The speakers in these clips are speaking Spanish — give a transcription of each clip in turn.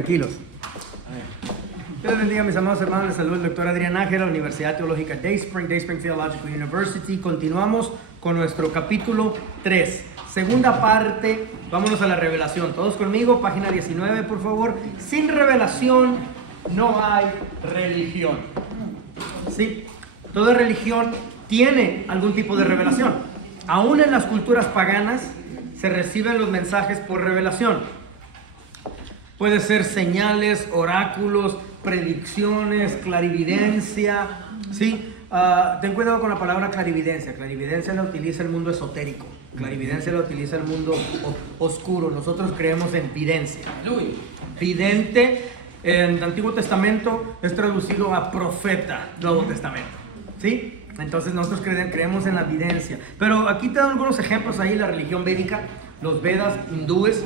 Tranquilos. Dios les bendiga, mis amados hermanos. Les saluda el doctor Adrián Nájera, la Universidad Teológica Dayspring Theological University. Continuamos con nuestro capítulo 3. Segunda parte, vámonos a la revelación. Todos conmigo, página 19, por favor. Sin revelación no hay religión. ¿Sí? Toda religión tiene algún tipo de revelación. Aún en las culturas paganas se reciben los mensajes por revelación. Puede ser señales, oráculos, predicciones, clarividencia, ¿sí? Ten cuidado con la palabra clarividencia. Clarividencia la utiliza el mundo esotérico. Clarividencia la utiliza el mundo oscuro. Nosotros creemos en videncia. Vidente en el Antiguo Testamento es traducido a profeta, Nuevo Testamento, ¿sí? Entonces nosotros creemos en la videncia. Pero aquí te dan algunos ejemplos ahí, la religión védica, los Vedas hindúes,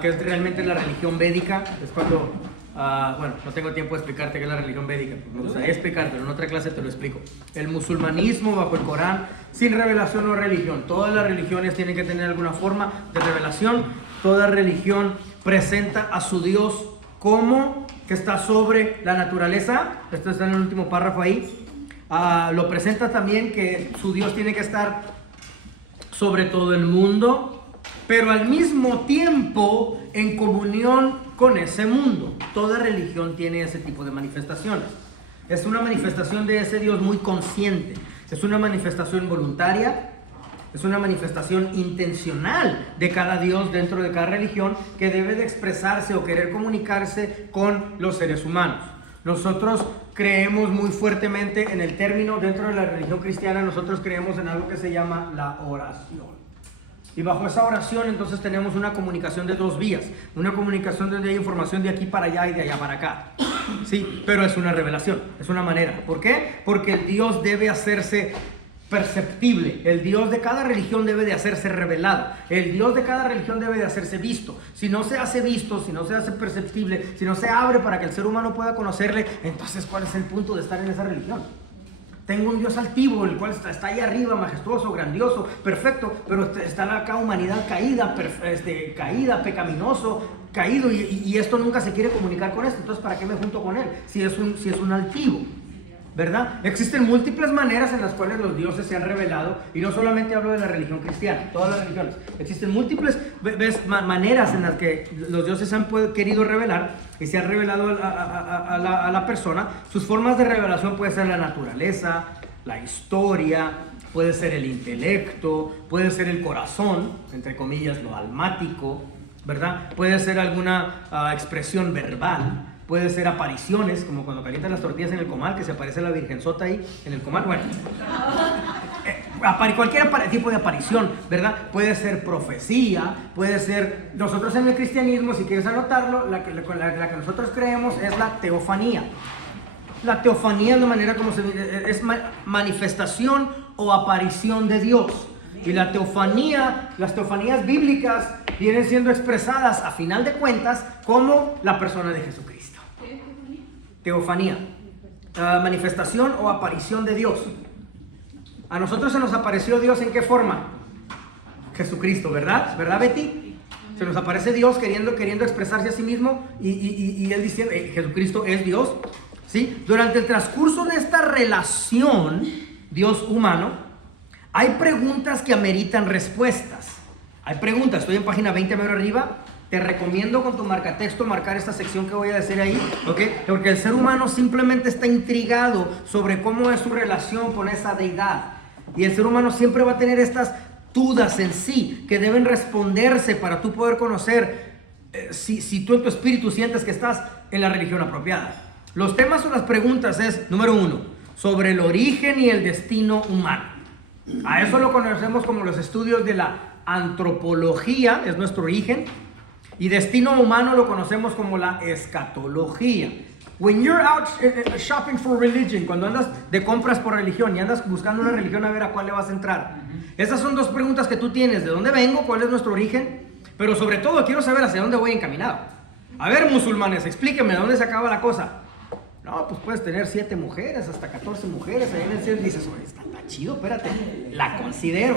que es realmente la religión védica. Es cuando, bueno, no tengo tiempo de explicarte qué es la religión védica, me gustaría explicarte, pero en otra clase te lo explico. El musulmanismo bajo el Corán, sin revelación o religión. Todas las religiones tienen que tener alguna forma de revelación. Toda religión presenta a su Dios como que está sobre la naturaleza. Esto está en el último párrafo ahí. Lo presenta también que su Dios tiene que estar sobre todo el mundo, pero al mismo tiempo en comunión con ese mundo. Toda religión tiene ese tipo de manifestaciones. Es una manifestación de ese Dios muy consciente. Es una manifestación voluntaria. Es una manifestación intencional de cada Dios dentro de cada religión que debe de expresarse o querer comunicarse con los seres humanos. Nosotros creemos muy fuertemente en el término, dentro de la religión cristiana, nosotros creemos en algo que se llama la oración. Y bajo esa oración entonces tenemos una comunicación de dos vías. Una comunicación donde hay información de aquí para allá y de allá para acá. Sí, pero es una revelación, es una manera. ¿Por qué? Porque el Dios debe hacerse perceptible. El Dios de cada religión debe de hacerse revelado. El Dios de cada religión debe de hacerse visto. Si no se hace visto, si no se hace perceptible, si no se abre para que el ser humano pueda conocerle, entonces ¿cuál es el punto de estar en esa religión? Tengo un Dios altivo, el cual está ahí arriba, majestuoso, grandioso, perfecto, pero está acá humanidad caída, caída, pecaminoso, caído, y esto nunca se quiere comunicar con esto. Entonces, ¿para qué me junto con él? Si es un altivo, ¿verdad? Existen múltiples maneras en las cuales los dioses se han revelado, y no solamente hablo de la religión cristiana, todas las religiones. Existen múltiples maneras en las que los dioses se han querido revelar y se han revelado a la persona. Sus formas de revelación puede ser la naturaleza, la historia, puede ser el intelecto, puede ser el corazón, entre comillas, lo almático, ¿verdad? Puede ser alguna expresión verbal. Puede ser apariciones, como cuando calientan las tortillas en el comal, que se aparece la virgenzota ahí en el comal. Bueno, cualquier tipo de aparición, ¿verdad? Puede ser profecía, puede ser... Nosotros en el cristianismo, si quieres anotarlo, la que nosotros creemos es la teofanía. La teofanía es la manera como es manifestación o aparición de Dios. Y las teofanías bíblicas vienen siendo expresadas, a final de cuentas, como la persona de Jesucristo. Teofanía, manifestación o aparición de Dios. A nosotros se nos apareció Dios ¿en qué forma? Jesucristo, ¿verdad? ¿Verdad, Betty? Se nos aparece Dios queriendo expresarse a sí mismo y él diciendo, Jesucristo es Dios, ¿sí? Durante el transcurso de esta relación Dios-humano, hay preguntas que ameritan respuestas. Hay preguntas, estoy en página 20 mero arriba. Te recomiendo con tu marcatexto marcar esta sección que voy a decir ahí, ¿ok? Porque el ser humano simplemente está intrigado sobre cómo es su relación con esa deidad. Y el ser humano siempre va a tener estas dudas en sí que deben responderse para tú poder conocer si tú en tu espíritu sientes que estás en la religión apropiada. Los temas o las preguntas es, número 1, sobre el origen y el destino humano. A eso lo conocemos como los estudios de la antropología, es nuestro origen. Y destino humano lo conocemos como la escatología. When you're out shopping for religion, cuando andas de compras por religión y andas buscando una religión a ver a cuál le vas a entrar. Esas son dos preguntas que tú tienes. ¿De dónde vengo? ¿Cuál es nuestro origen? Pero sobre todo quiero saber hacia dónde voy encaminado. A ver, musulmanes, explíquenme, ¿de dónde se acaba la cosa? No, pues puedes tener 7 mujeres, hasta 14 mujeres. Ahí en el cielo dices, oye, está chido, espérate, la considero.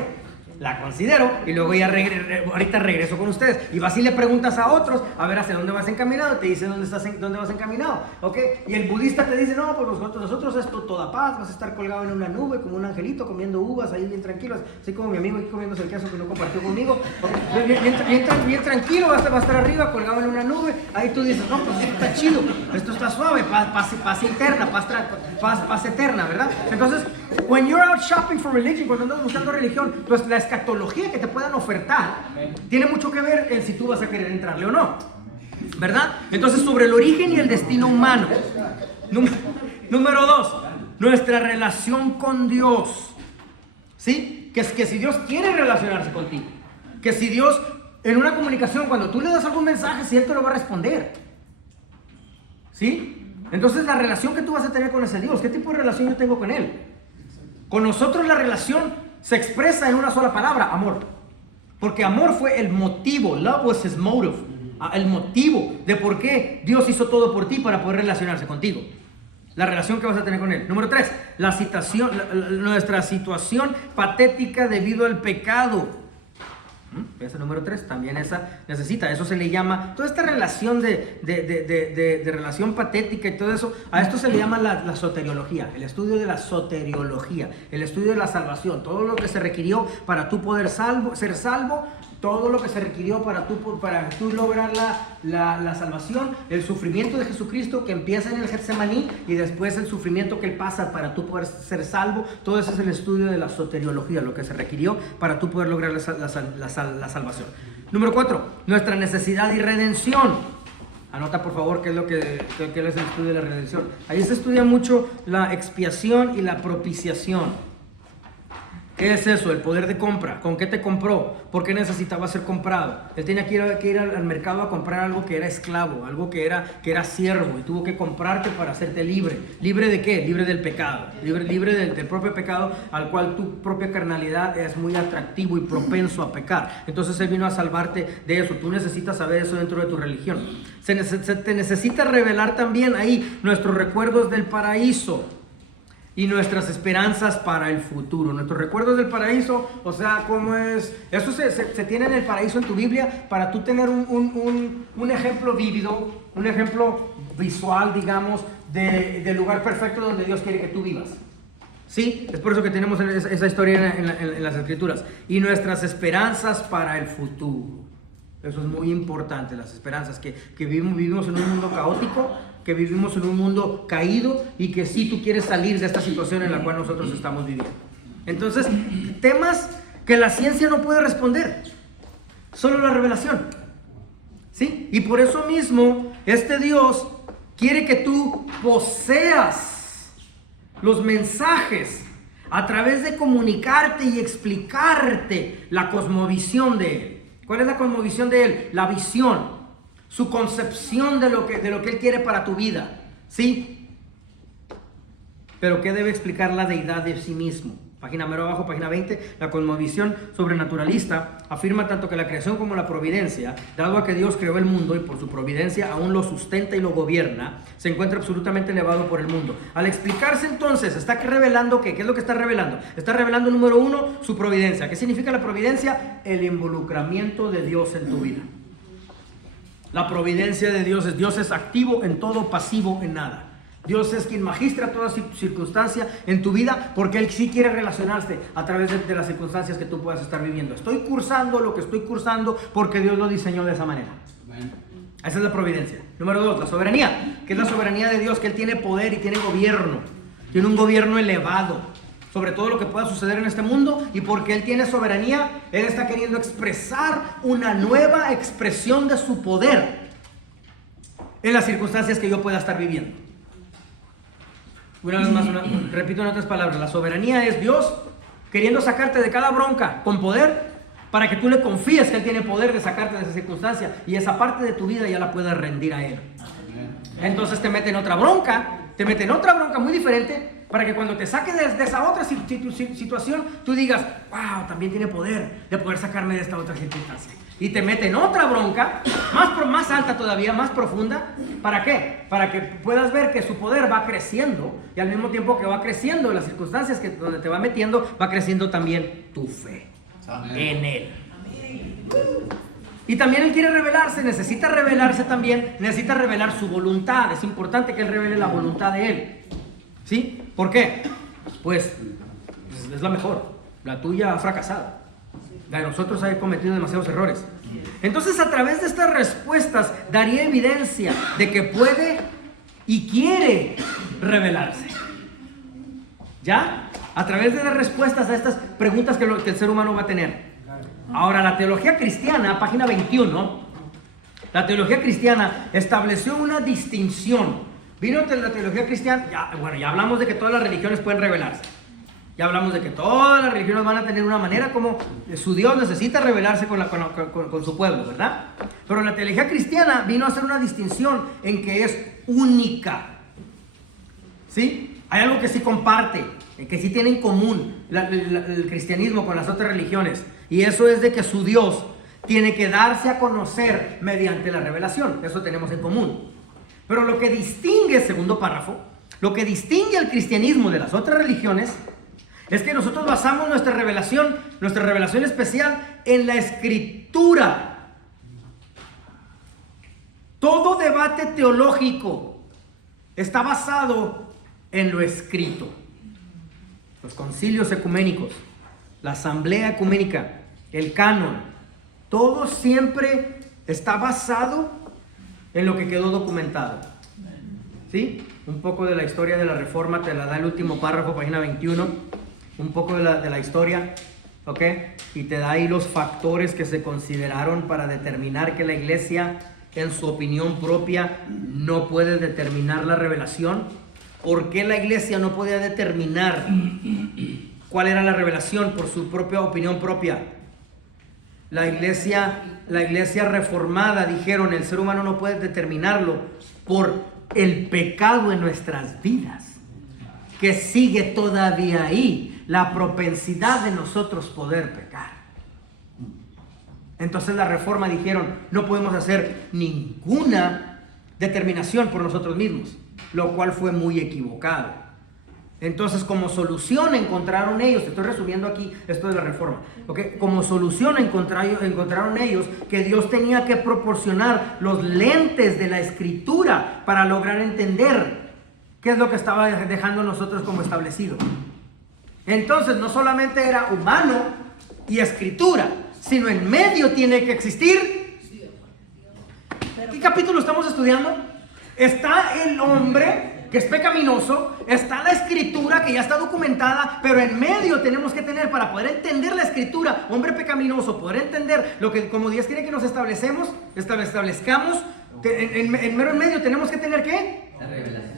la considero y luego ya ahorita regreso con ustedes. Y vas y le preguntas a otros, a ver hacia dónde vas encaminado, te dice dónde vas encaminado, ¿ok? Y el budista te dice, no, pues nosotros es toda paz, vas a estar colgado en una nube como un angelito comiendo uvas ahí bien tranquilo, así como mi amigo aquí comiéndose el queso que no compartió conmigo, ¿okay? Bien tranquilo, va a estar arriba colgado en una nube. Ahí tú dices, no, pues esto está chido, esto está suave, paz interna, paz eterna, ¿verdad? Entonces, when you're out shopping for religion, cuando andas buscando religión, pues la escatología que te puedan ofertar tiene mucho que ver en si tú vas a querer entrarle o no, ¿verdad? Entonces, sobre el origen y el destino humano. Número 2, nuestra relación con Dios, ¿sí? Que si Dios quiere relacionarse contigo, que si Dios en una comunicación, cuando tú le das algún mensaje, si Él te lo va a responder, ¿sí? Entonces, la relación que tú vas a tener con ese Dios, ¿qué tipo de relación yo tengo con Él? Con nosotros la relación se expresa en una sola palabra, amor. Porque amor fue el motivo, love was his motive, el motivo de por qué Dios hizo todo por ti para poder relacionarse contigo. La relación que vas a tener con Él. Número 3, nuestra situación patética debido al pecado. Ese número 3, también esa necesita, eso se le llama, toda esta relación de relación patética y todo eso, a esto se le llama la soteriología, el estudio de la soteriología, el estudio de la salvación, todo lo que se requirió para tú poder ser salvo, todo lo que se requirió para tú lograr la salvación, el sufrimiento de Jesucristo que empieza en el Getsemaní y después el sufrimiento que Él pasa para tú poder ser salvo. Todo eso es el estudio de la soteriología, lo que se requirió para tú poder lograr la salvación. Número 4, nuestra necesidad y redención. Anota por favor qué es el estudio de la redención. Ahí se estudia mucho la expiación y la propiciación. ¿Qué es eso? El poder de compra. ¿Con qué te compró? ¿Por qué necesitaba ser comprado? Él tenía que ir al mercado a comprar algo que era esclavo, algo que era siervo, y tuvo que comprarte para hacerte libre. ¿Libre de qué? Libre del pecado. Libre del propio pecado al cual tu propia carnalidad es muy atractivo y propenso a pecar. Entonces Él vino a salvarte de eso. Tú necesitas saber eso dentro de tu religión. Se te necesita revelar también ahí nuestros recuerdos del paraíso y nuestras esperanzas para el futuro. Nuestros recuerdos del paraíso, o sea, cómo es. Eso se tiene en el paraíso en tu Biblia para tú tener un ejemplo vívido, un ejemplo visual, digamos, del lugar perfecto donde Dios quiere que tú vivas. ¿Sí? Es por eso que tenemos esa historia en las Escrituras. Y nuestras esperanzas para el futuro. Eso es muy importante, las esperanzas. Que vivimos en un mundo caótico, que vivimos en un mundo caído y que sí tú quieres salir de esta situación en la cual nosotros estamos viviendo. Entonces, temas que la ciencia no puede responder, solo la revelación, ¿sí? Y por eso mismo, este Dios quiere que tú poseas los mensajes a través de comunicarte y explicarte la cosmovisión de Él. ¿Cuál es la cosmovisión de Él? La visión. Su concepción de lo que Él quiere para tu vida, ¿sí? Pero ¿qué debe explicar la deidad de sí mismo? Página mero abajo, página 20, la cosmovisión sobrenaturalista afirma tanto que la creación como la providencia, dado a que Dios creó el mundo y por su providencia aún lo sustenta y lo gobierna, se encuentra absolutamente elevado por el mundo. Al explicarse entonces, está revelando ¿qué es lo que está revelando? Está revelando, número 1, su providencia. ¿Qué significa la providencia? El involucramiento de Dios en tu vida. La providencia de Dios es activo en todo, pasivo en nada. Dios es quien magistra toda circunstancia en tu vida porque Él sí quiere relacionarse a través de las circunstancias que tú puedas estar viviendo. Estoy cursando lo que estoy cursando porque Dios lo diseñó de esa manera. Esa es la providencia. Número 2, la soberanía. ¿Qué es la soberanía de Dios? Que Él tiene poder y tiene gobierno. Tiene un gobierno elevado sobre todo lo que pueda suceder en este mundo, y porque Él tiene soberanía, Él está queriendo expresar una nueva expresión de su poder en las circunstancias que yo pueda estar viviendo. Una vez más, repito en otras palabras, la soberanía es Dios queriendo sacarte de cada bronca con poder para que tú le confíes que Él tiene poder de sacarte de esa circunstancia y esa parte de tu vida ya la puedas rendir a Él. Entonces te mete en otra bronca muy diferente, para que cuando te saque de esa otra situación, tú digas, wow, también tiene poder de poder sacarme de esta otra circunstancia. Y te mete en otra bronca, más alta todavía, más profunda. ¿Para qué? Para que puedas ver que su poder va creciendo, y al mismo tiempo que va creciendo las circunstancias donde te va metiendo, va creciendo también tu fe. en Él. Y también Él quiere revelarse, necesita revelarse también, necesita revelar su voluntad. Es importante que Él revele la voluntad de Él. ¿Sí? ¿Por qué? Pues es la mejor. La tuya ha fracasado. La de nosotros ha cometido demasiados errores. Entonces, a través de estas respuestas daría evidencia de que puede y quiere revelarse. ¿Ya? A través de dar respuestas a estas preguntas que el ser humano va a tener. Ahora, la teología cristiana, página 21, la teología cristiana estableció una distinción. Vino la teología cristiana, ya hablamos de que todas las religiones pueden revelarse. Ya hablamos de que todas las religiones van a tener una manera como su Dios necesita revelarse con su pueblo, ¿verdad? Pero la teología cristiana vino a hacer una distinción en que es única. ¿Sí? Hay algo que sí comparte, que sí tiene en común el cristianismo con las otras religiones. Y eso es de que su Dios tiene que darse a conocer mediante la revelación. Eso tenemos en común. Pero lo que distingue, segundo párrafo, lo que distingue al cristianismo de las otras religiones es que nosotros basamos nuestra revelación especial en la Escritura. Todo debate teológico está basado en lo escrito. Los concilios ecuménicos, la asamblea ecuménica, el canon, todo siempre está basado en lo que quedó documentado. ¿Sí? Un poco de la historia de la Reforma te la da el último párrafo, página 21. Un poco de la historia, ¿ok? Y te da ahí los factores que se consideraron para determinar que la iglesia, en su opinión propia, no puede determinar la revelación. ¿Por qué la iglesia no podía determinar cuál era la revelación por su propia opinión propia? La iglesia reformada dijeron, el ser humano no puede determinarlo por el pecado en nuestras vidas, que sigue todavía ahí, la propensidad de nosotros poder pecar. Entonces la reforma dijeron, no podemos hacer ninguna determinación por nosotros mismos, lo cual fue muy equivocado. Entonces, como solución encontraron ellos, estoy resumiendo aquí esto de la reforma, ¿okay? Como solución encontraron ellos que Dios tenía que proporcionar los lentes de la Escritura para lograr entender qué es lo que estaba dejando nosotros como establecido. Entonces, no solamente era humano y Escritura, sino en medio tiene que existir. ¿Qué capítulo estamos estudiando? Está el hombre que es pecaminoso, está la Escritura que ya está documentada, pero en medio tenemos que tener, para poder entender la Escritura, hombre pecaminoso, poder entender lo que como Dios quiere que nos establezcamos, en mero en medio tenemos que tener ¿qué?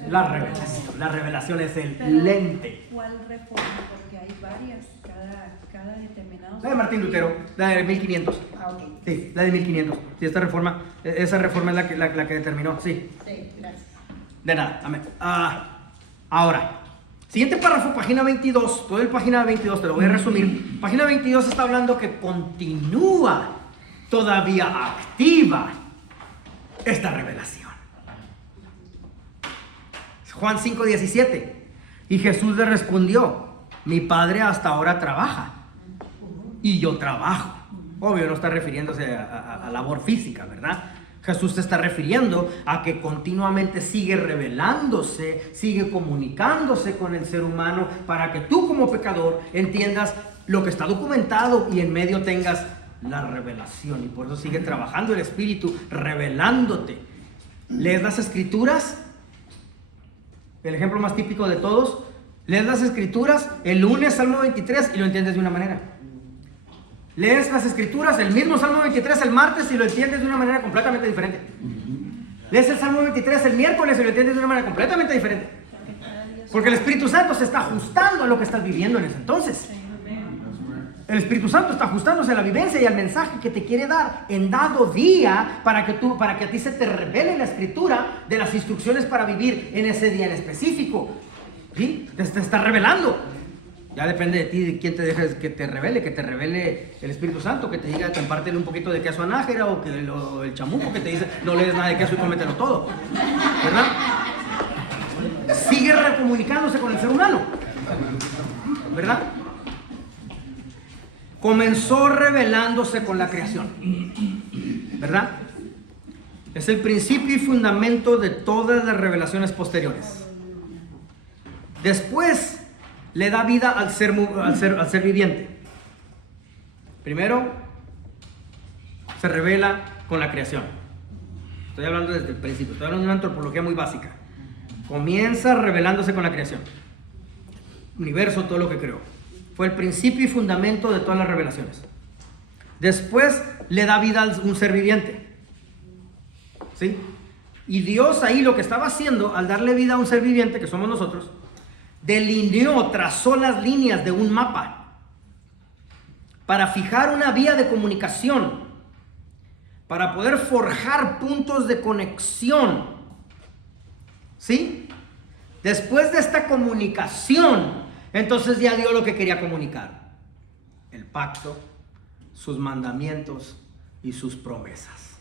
La revelación es el lente. ¿Cuál reforma? Porque hay varias, cada determinado. La de Martín Lutero, la de 1500. Okay. Sí, la de 1500. Sí, esa reforma es la que determinó, sí. Sí, gracias. De nada, amén. Ahora, siguiente párrafo, página 22. Todo el página 22 te lo voy a resumir. Página 22 está hablando que continúa todavía activa esta revelación. Juan 5:17. Y Jesús le respondió, mi Padre hasta ahora trabaja y yo trabajo. Obvio, no está refiriéndose a labor física, ¿verdad? Jesús se está refiriendo a que continuamente sigue revelándose, sigue comunicándose con el ser humano para que tú como pecador entiendas lo que está documentado y en medio tengas la revelación. Y por eso sigue trabajando el Espíritu, revelándote. ¿Lees las Escrituras? El ejemplo más típico de todos. Lees las Escrituras el lunes, Salmo 23, y lo entiendes de una manera. Lees las Escrituras, el mismo Salmo 23 el martes y lo entiendes de una manera completamente diferente. Lees el Salmo 23 el miércoles y lo entiendes de una manera completamente diferente. Porque el Espíritu Santo se está ajustando a lo que estás viviendo en ese entonces. El Espíritu Santo está ajustándose a la vivencia y al mensaje que te quiere dar en dado día para que a ti se te revele la Escritura de las instrucciones para vivir en ese día en específico. ¿Sí? Te está revelando. Ya depende de ti, de quién te dejes que te revele el Espíritu Santo, que te diga, compártele un poquito de queso a nájera, o el chamuco que te dice, no le des nada de queso y cómetelo todo, ¿verdad? Sigue recomunicándose con el ser humano, ¿verdad? comenzó revelándose con la creación, ¿verdad? Es el principio y fundamento de todas las revelaciones posteriores. Después le da vida al ser viviente. Primero se revela con la creación. Estoy hablando desde el principio, estoy hablando de una antropología muy básica. Comienza revelándose con la creación. Universo, todo lo que creó. Fue el principio y fundamento de todas las revelaciones. Después le da vida a un ser viviente. ¿Sí? Y Dios ahí lo que estaba haciendo al darle vida a un ser viviente, que somos nosotros, delineó, trazó las líneas de un mapa para fijar una vía de comunicación, para poder forjar puntos de conexión. ¿Sí? Después de esta comunicación, entonces ya dio lo que quería comunicar: el pacto, sus mandamientos y sus promesas.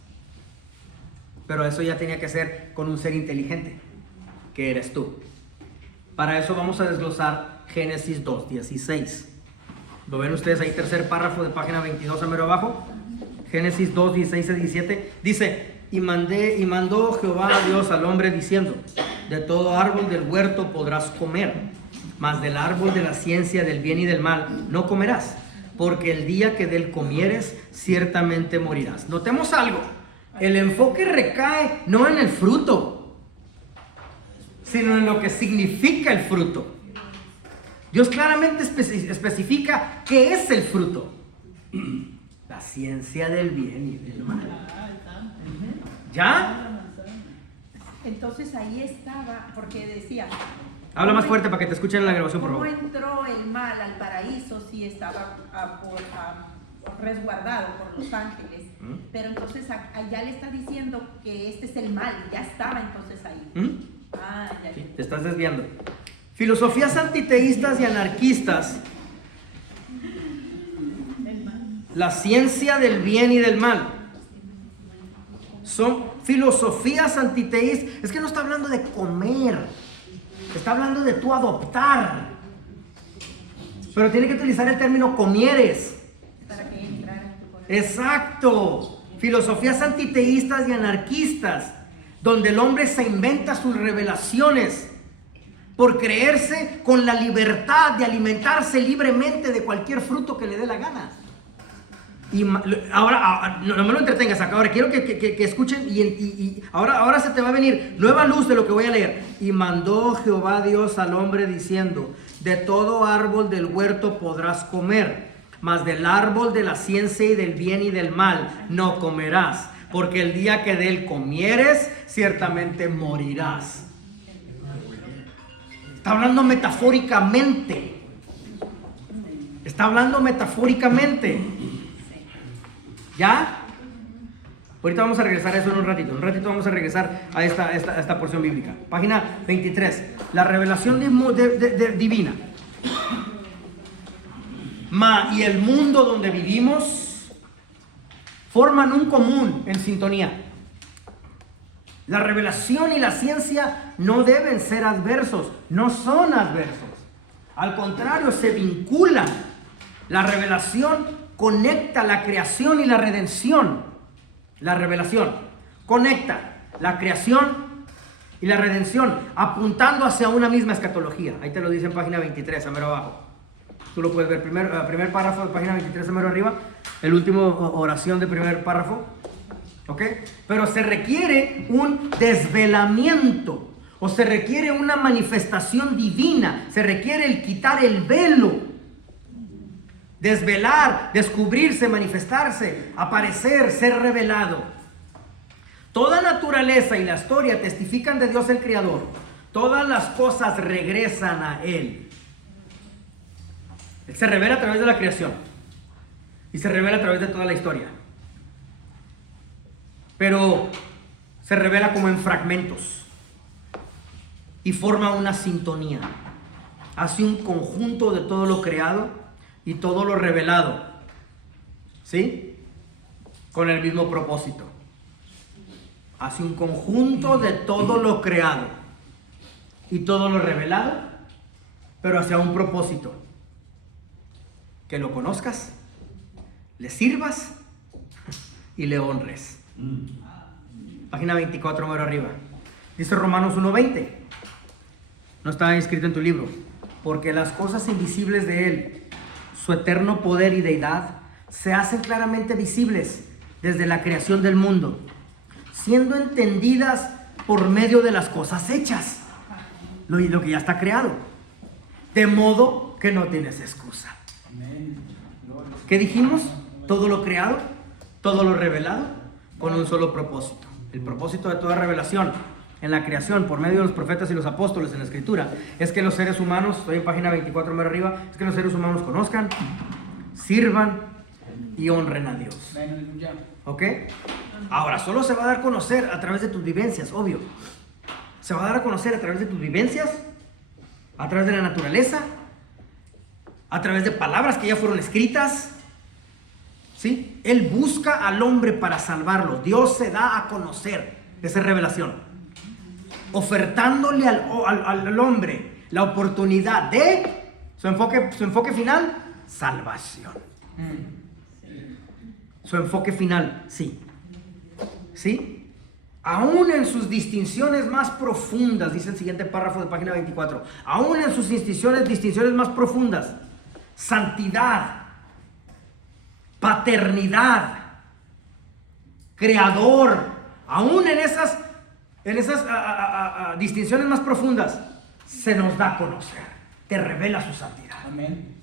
Pero eso ya tenía que ser con un ser inteligente, que eres tú. Para eso vamos a desglosar Génesis 2:16. ¿Lo ven ustedes ahí? Tercer párrafo de página 22 a mero abajo. Génesis 2:16 a 17. Dice: y mandó Jehová Dios al hombre diciendo: de todo árbol del huerto podrás comer, mas del árbol de la ciencia del bien y del mal no comerás, porque el día que de él comieres ciertamente morirás. Notemos algo: el enfoque recae no en el fruto, sino en lo que significa el fruto. Dios claramente especifica qué es el fruto: la ciencia del bien y del mal. ¿Ya? Entonces ahí estaba, porque decía... Habla más fuerte para que te escuchen en la grabación, por favor. ¿Cómo entró el mal al paraíso si estaba resguardado por los ángeles? Pero entonces allá le está diciendo que este es el mal, ya estaba entonces ahí. Ya. Sí, te estás desviando. Filosofías antiteístas y anarquistas. La ciencia del bien y del mal son filosofías antiteístas. Es que no está hablando de comer, está hablando de tú adoptar. Pero tiene que utilizar el término comieres. Para que entrara en tu corazón. Exacto. Filosofías antiteístas y anarquistas, donde el hombre se inventa sus revelaciones por creerse con la libertad de alimentarse libremente de cualquier fruto que le dé la gana. Y ahora, no me lo entretengas acá, ahora quiero que escuchen y ahora se te va a venir nueva luz de lo que voy a leer. Y mandó Jehová Dios al hombre diciendo: de todo árbol del huerto podrás comer, mas del árbol de la ciencia y del bien y del mal no comerás, porque el día que de él comieres ciertamente morirás. Está hablando metafóricamente. Está hablando metafóricamente. ¿Ya? Ahorita vamos a regresar a eso en un ratito. En un ratito vamos a regresar a esta porción bíblica. Página 23. La revelación divina. Y el mundo donde vivimos forman un común en sintonía. La revelación y la ciencia no deben ser adversos, no son adversos. Al contrario, se vinculan. La revelación conecta la creación y la redención. La revelación conecta la creación y la redención, apuntando hacia una misma escatología. Ahí te lo dice en página 23, a mero abajo. Tú lo puedes ver, primer párrafo de página 23, a mero arriba. El último oración de primer párrafo. ¿Ok? Pero se requiere un desvelamiento, o se requiere una manifestación divina. Se requiere el quitar el velo. Desvelar, descubrirse, manifestarse, aparecer, ser revelado. Toda naturaleza y la historia testifican de Dios el Creador. Todas las cosas regresan a Él. Él se revela a través de la creación y se revela a través de toda la historia. Pero se revela como en fragmentos y forma una sintonía. Hace un conjunto de todo lo creado y todo lo revelado, ¿sí? Con el mismo propósito. Hace un conjunto de todo lo creado y todo lo revelado, pero hacia un propósito: que lo conozcas le sirvas y le honres. Página 24, más arriba. Dice Romanos 1:20. No está escrito en tu libro. Porque las cosas invisibles de Él, su eterno poder y deidad, se hacen claramente visibles desde la creación del mundo, siendo entendidas por medio de las cosas hechas, lo que ya está creado, de modo que no tienes excusa. ¿Qué dijimos? Todo lo creado, todo lo revelado, con un solo propósito. El propósito de toda revelación en la creación, por medio de los profetas y los apóstoles en la Escritura, es que los seres humanos, estoy en página 24 más arriba, es que los seres humanos conozcan, sirvan y honren a Dios. ¿Ok? Ahora, solo se va a dar a conocer a través de tus vivencias, obvio. Se va a dar a conocer a través de tus vivencias, a través de la naturaleza, a través de palabras que ya fueron escritas. ¿Sí? Él busca al hombre para salvarlo. Dios se da a conocer. Esa es revelación. Ofertándole al hombre la oportunidad de su enfoque final, salvación. Su enfoque final, sí. ¿Sí? Aún en sus distinciones más profundas, dice el siguiente párrafo de página 24, aún en sus distinciones más profundas, santidad, paternidad, creador, aún en esas distinciones más profundas, se nos da a conocer, te revela su santidad. Amén.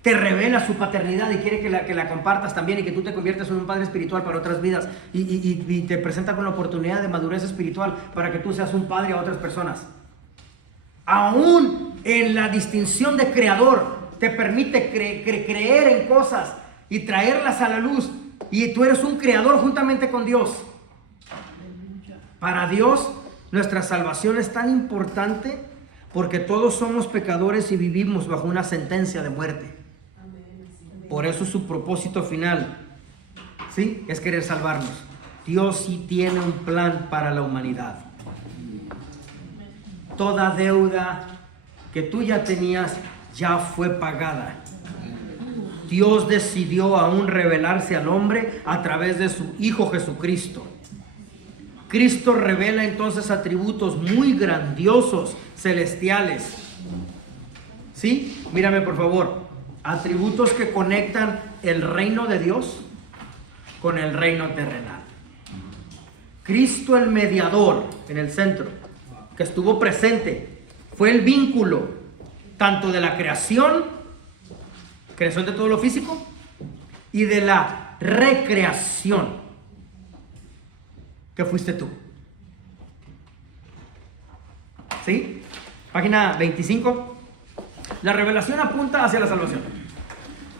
Te revela su paternidad y quiere que la compartas también y que tú te conviertas en un padre espiritual para otras vidas y te presenta con la oportunidad de madurez espiritual para que tú seas un padre a otras personas. Aún en la distinción de creador te permite creer en cosas y traerlas a la luz, y tú eres un creador juntamente con Dios. Para Dios nuestra salvación es tan importante porque todos somos pecadores y vivimos bajo una sentencia de muerte. Por eso su propósito final, ¿sí?, es querer salvarnos. Dios sí tiene un plan para la humanidad. Toda deuda que tú ya tenías ya fue pagada. Dios decidió aún revelarse al hombre a través de su Hijo Jesucristo. Cristo revela entonces atributos muy grandiosos, celestiales. ¿Sí? Mírame por favor. Atributos que conectan el reino de Dios con el reino terrenal. Cristo el mediador en el centro, que estuvo presente, fue el vínculo tanto de la creación de todo lo físico, y de la recreación, que fuiste tú. ¿Sí? Página 25. La revelación apunta hacia la salvación.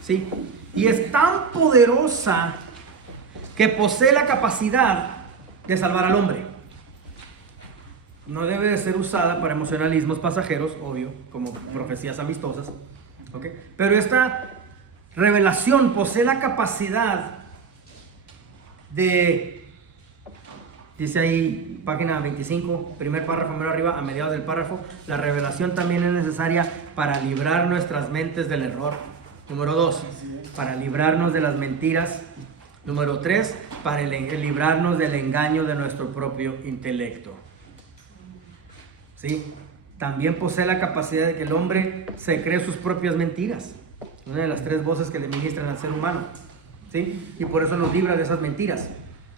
¿Sí? Y es tan poderosa que posee la capacidad de salvar al hombre. No debe de ser usada para emocionalismos pasajeros, obvio, como profecías amistosas. ¿Okay? Pero esta revelación posee la capacidad de, dice ahí, página 25, primer párrafo, primero arriba, a mediados del párrafo, la revelación también es necesaria para librar nuestras mentes del error. Número 2, para librarnos de las mentiras. Número 3, para librarnos del engaño de nuestro propio intelecto. ¿Sí? También posee la capacidad de que el hombre se cree sus propias mentiras. Una de las 3 voces que le ministran al ser humano. ¿Sí? Y por eso nos libra de esas mentiras.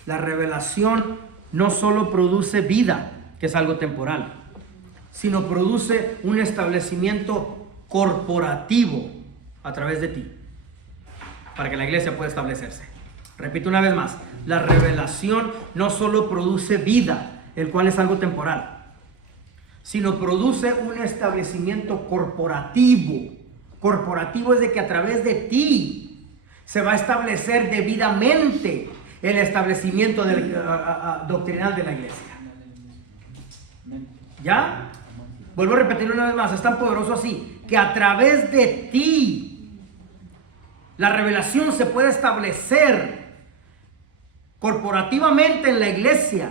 La revelación no solo produce vida, que es algo temporal, sino produce un establecimiento corporativo a través de ti, para que la iglesia pueda establecerse. Repito una vez más, la revelación no solo produce vida, el cual es algo temporal, sino produce un establecimiento corporativo. Corporativo es de que a través de ti se va a establecer debidamente el establecimiento doctrinal de la iglesia. ¿Ya? Vuelvo a repetir una vez más, es tan poderoso así, que a través de ti la revelación se puede establecer corporativamente en la iglesia,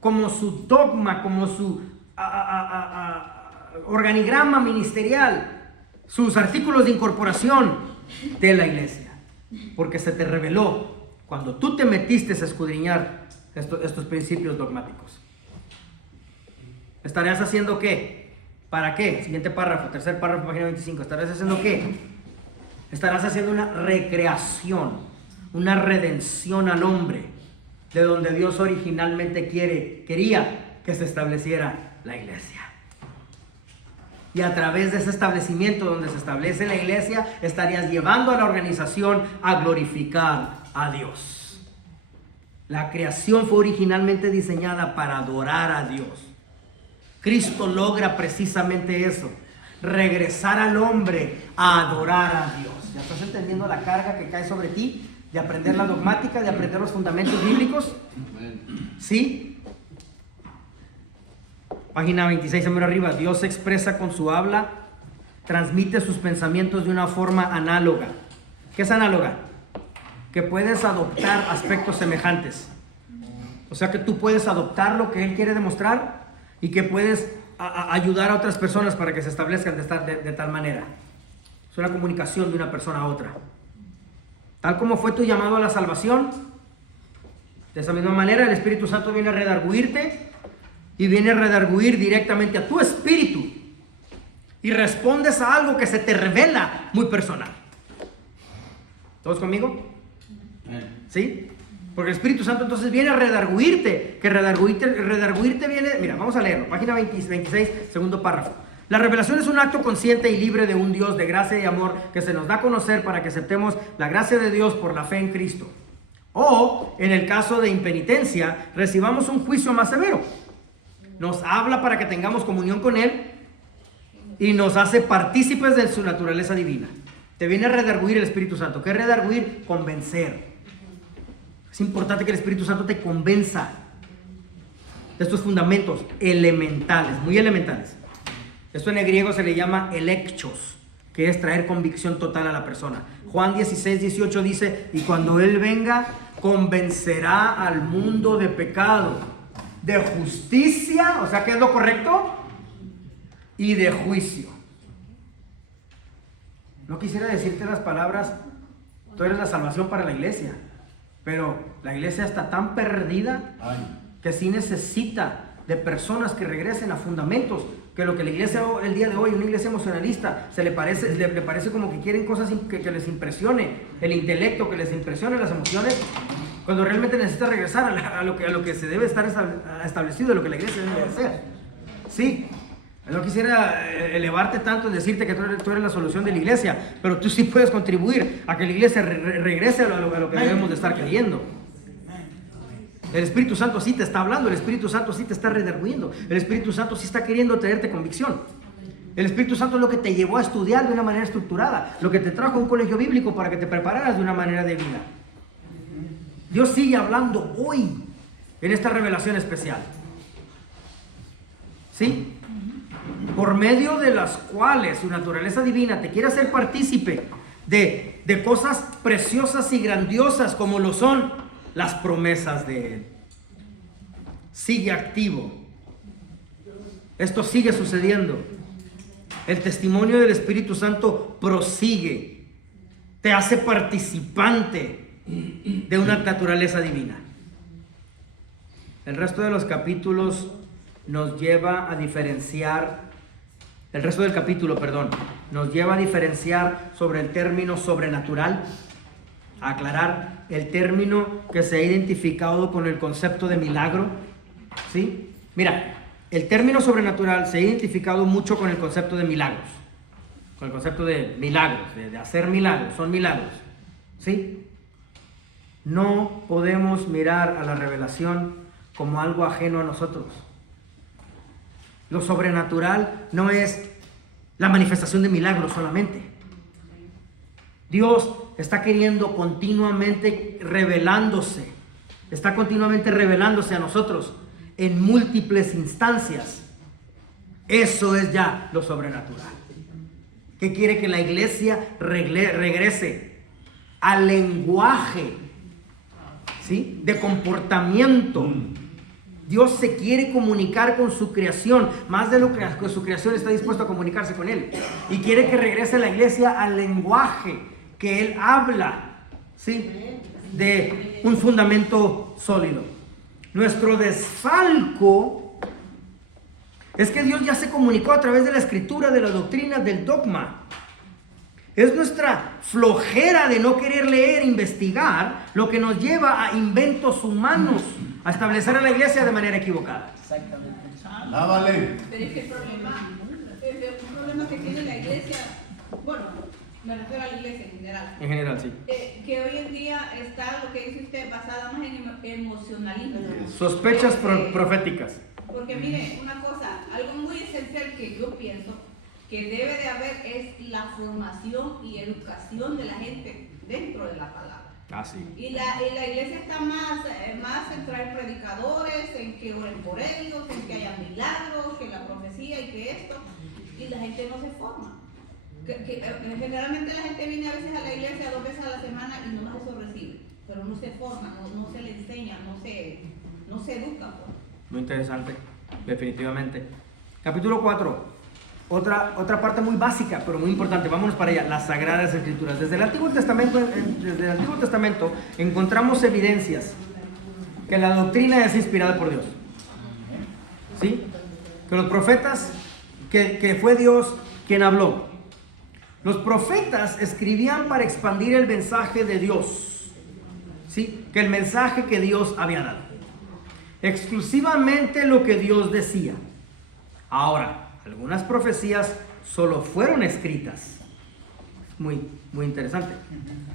como su dogma, como su organigrama ministerial, sus artículos de incorporación de la iglesia. porque se te reveló cuando tú te metiste a escudriñar estos principios dogmáticos. ¿Estarías haciendo qué? ¿Para qué? Siguiente párrafo, tercer párrafo, página 25. ¿Estarás haciendo qué? Estarás haciendo una recreación, una redención al hombre, de donde Dios originalmente quería que se estableciera la iglesia. Y a través de ese establecimiento donde se establece la iglesia, estarías llevando a la organización a glorificar a Dios. La creación fue originalmente diseñada para adorar a Dios. Cristo logra precisamente eso, regresar al hombre a adorar a Dios. ¿Ya estás entendiendo la carga que cae sobre ti de aprender la dogmática, de aprender los fundamentos bíblicos? ¿Sí? Página 26, arriba. Dios se expresa con su habla, transmite sus pensamientos de una forma análoga. ¿Qué es análoga? Que puedes adoptar aspectos semejantes. O sea que tú puedes adoptar lo que Él quiere demostrar y que puedes ayudar a otras personas para que se establezcan de tal manera. Es una comunicación de una persona a otra. Tal como fue tu llamado a la salvación, de esa misma manera el Espíritu Santo viene a redarguirte y viene a redarguir directamente a tu espíritu y respondes a algo que se te revela muy personal. ¿Todos conmigo? ¿Sí? Porque el Espíritu Santo entonces viene a redarguirte, que redarguirte viene, mira, vamos a leerlo, página 26, segundo párrafo. La revelación es un acto consciente y libre de un Dios de gracia y amor que se nos da a conocer para que aceptemos la gracia de Dios por la fe en Cristo. O, en el caso de impenitencia, recibamos un juicio más severo. Nos habla para que tengamos comunión con Él y nos hace partícipes de su naturaleza divina. Te viene a redarguir el Espíritu Santo. ¿Qué es redarguir? Convencer. Es importante que el Espíritu Santo te convenza de estos fundamentos elementales, muy elementales. Esto en el griego se le llama elekchos, que es traer convicción total a la persona. Juan 16, 18 dice, y cuando Él venga, convencerá al mundo de pecado, de justicia, o sea, ¿qué es lo correcto? Y de juicio. No quisiera decirte las palabras, tú eres la salvación para la iglesia, pero la iglesia está tan perdida que sí necesita de personas que regresen a fundamentos, que lo que la iglesia el día de hoy, una iglesia emocionalista, le parece como que quieren cosas que les impresione el intelecto, que les impresione las emociones, cuando realmente necesita regresar a lo que se debe estar establecido, a lo que la iglesia debe hacer. Sí, no quisiera elevarte tanto en decirte que tú eres la solución de la iglesia, pero tú sí puedes contribuir a que la iglesia regrese a lo que debemos de estar creyendo. El Espíritu Santo sí te está hablando, el Espíritu Santo sí te está redarguyendo, el Espíritu Santo sí está queriendo traerte convicción. El Espíritu Santo es lo que te llevó a estudiar de una manera estructurada, lo que te trajo a un colegio bíblico para que te prepararas de una manera de vida. Dios sigue hablando hoy en esta revelación especial. ¿Sí? Por medio de las cuales su naturaleza divina te quiere hacer partícipe de cosas preciosas y grandiosas como lo son las promesas de Él. Sigue activo. Esto sigue sucediendo. El testimonio del Espíritu Santo prosigue. Te hace participante de una naturaleza divina. El resto de los capítulos nos lleva a diferenciar, nos lleva a diferenciar sobre el término sobrenatural, a aclarar el término que se ha identificado con el concepto de milagro. ¿Sí? Mira, el término sobrenatural se ha identificado mucho con el concepto de milagros, con el concepto de milagros, de hacer milagros, son milagros. ¿Sí? No podemos mirar a la revelación como algo ajeno a nosotros. Lo sobrenatural no es la manifestación de milagros solamente. Dios está queriendo continuamente revelándose, está continuamente revelándose a nosotros en múltiples instancias. Eso es ya lo sobrenatural. ¿Qué quiere? Que la iglesia regrese al lenguaje, ¿sí?, de comportamiento. Dios se quiere comunicar con su creación, más de lo que su creación está dispuesto a comunicarse con Él. Y quiere que regrese la iglesia al lenguaje que Él habla ¿sí? De un fundamento sólido. Nuestro desfalco es que Dios ya se comunicó a través de la escritura, de la doctrina, del dogma. Es nuestra flojera de no querer leer, investigar, lo que nos lleva a inventos humanos, a establecer a la iglesia de manera equivocada. Exactamente. Ah, vale. Pero es que el problema que tiene la iglesia, bueno, me refiero a la iglesia en general, En general, sí. que hoy en día está, lo que dice usted, basada más en emocionalismo. Sospechas proféticas. Porque mire, una cosa, algo muy esencial que yo pienso que debe de haber es la formación y educación de la gente dentro de la palabra. Ah, sí. Y la iglesia está más en traer predicadores, en que oren por ellos, en que haya milagros, que la profecía y que esto, y la gente no se forma. Generalmente la gente viene a veces a la iglesia 2 veces a la semana y no eso recibe, pero no se forma, no se le enseña, no se educa. Pues. Muy interesante, definitivamente. Capítulo 4. Otra parte muy básica, pero muy importante. Vámonos para allá. Las Sagradas Escrituras. Desde el Antiguo Testamento encontramos evidencias que la doctrina es inspirada por Dios. ¿Sí? Que los profetas, que fue Dios quien habló. Los profetas escribían para expandir el mensaje de Dios. ¿Sí? Que el mensaje que Dios había dado. Exclusivamente lo que Dios decía. Ahora, algunas profecías solo fueron escritas. Muy interesante.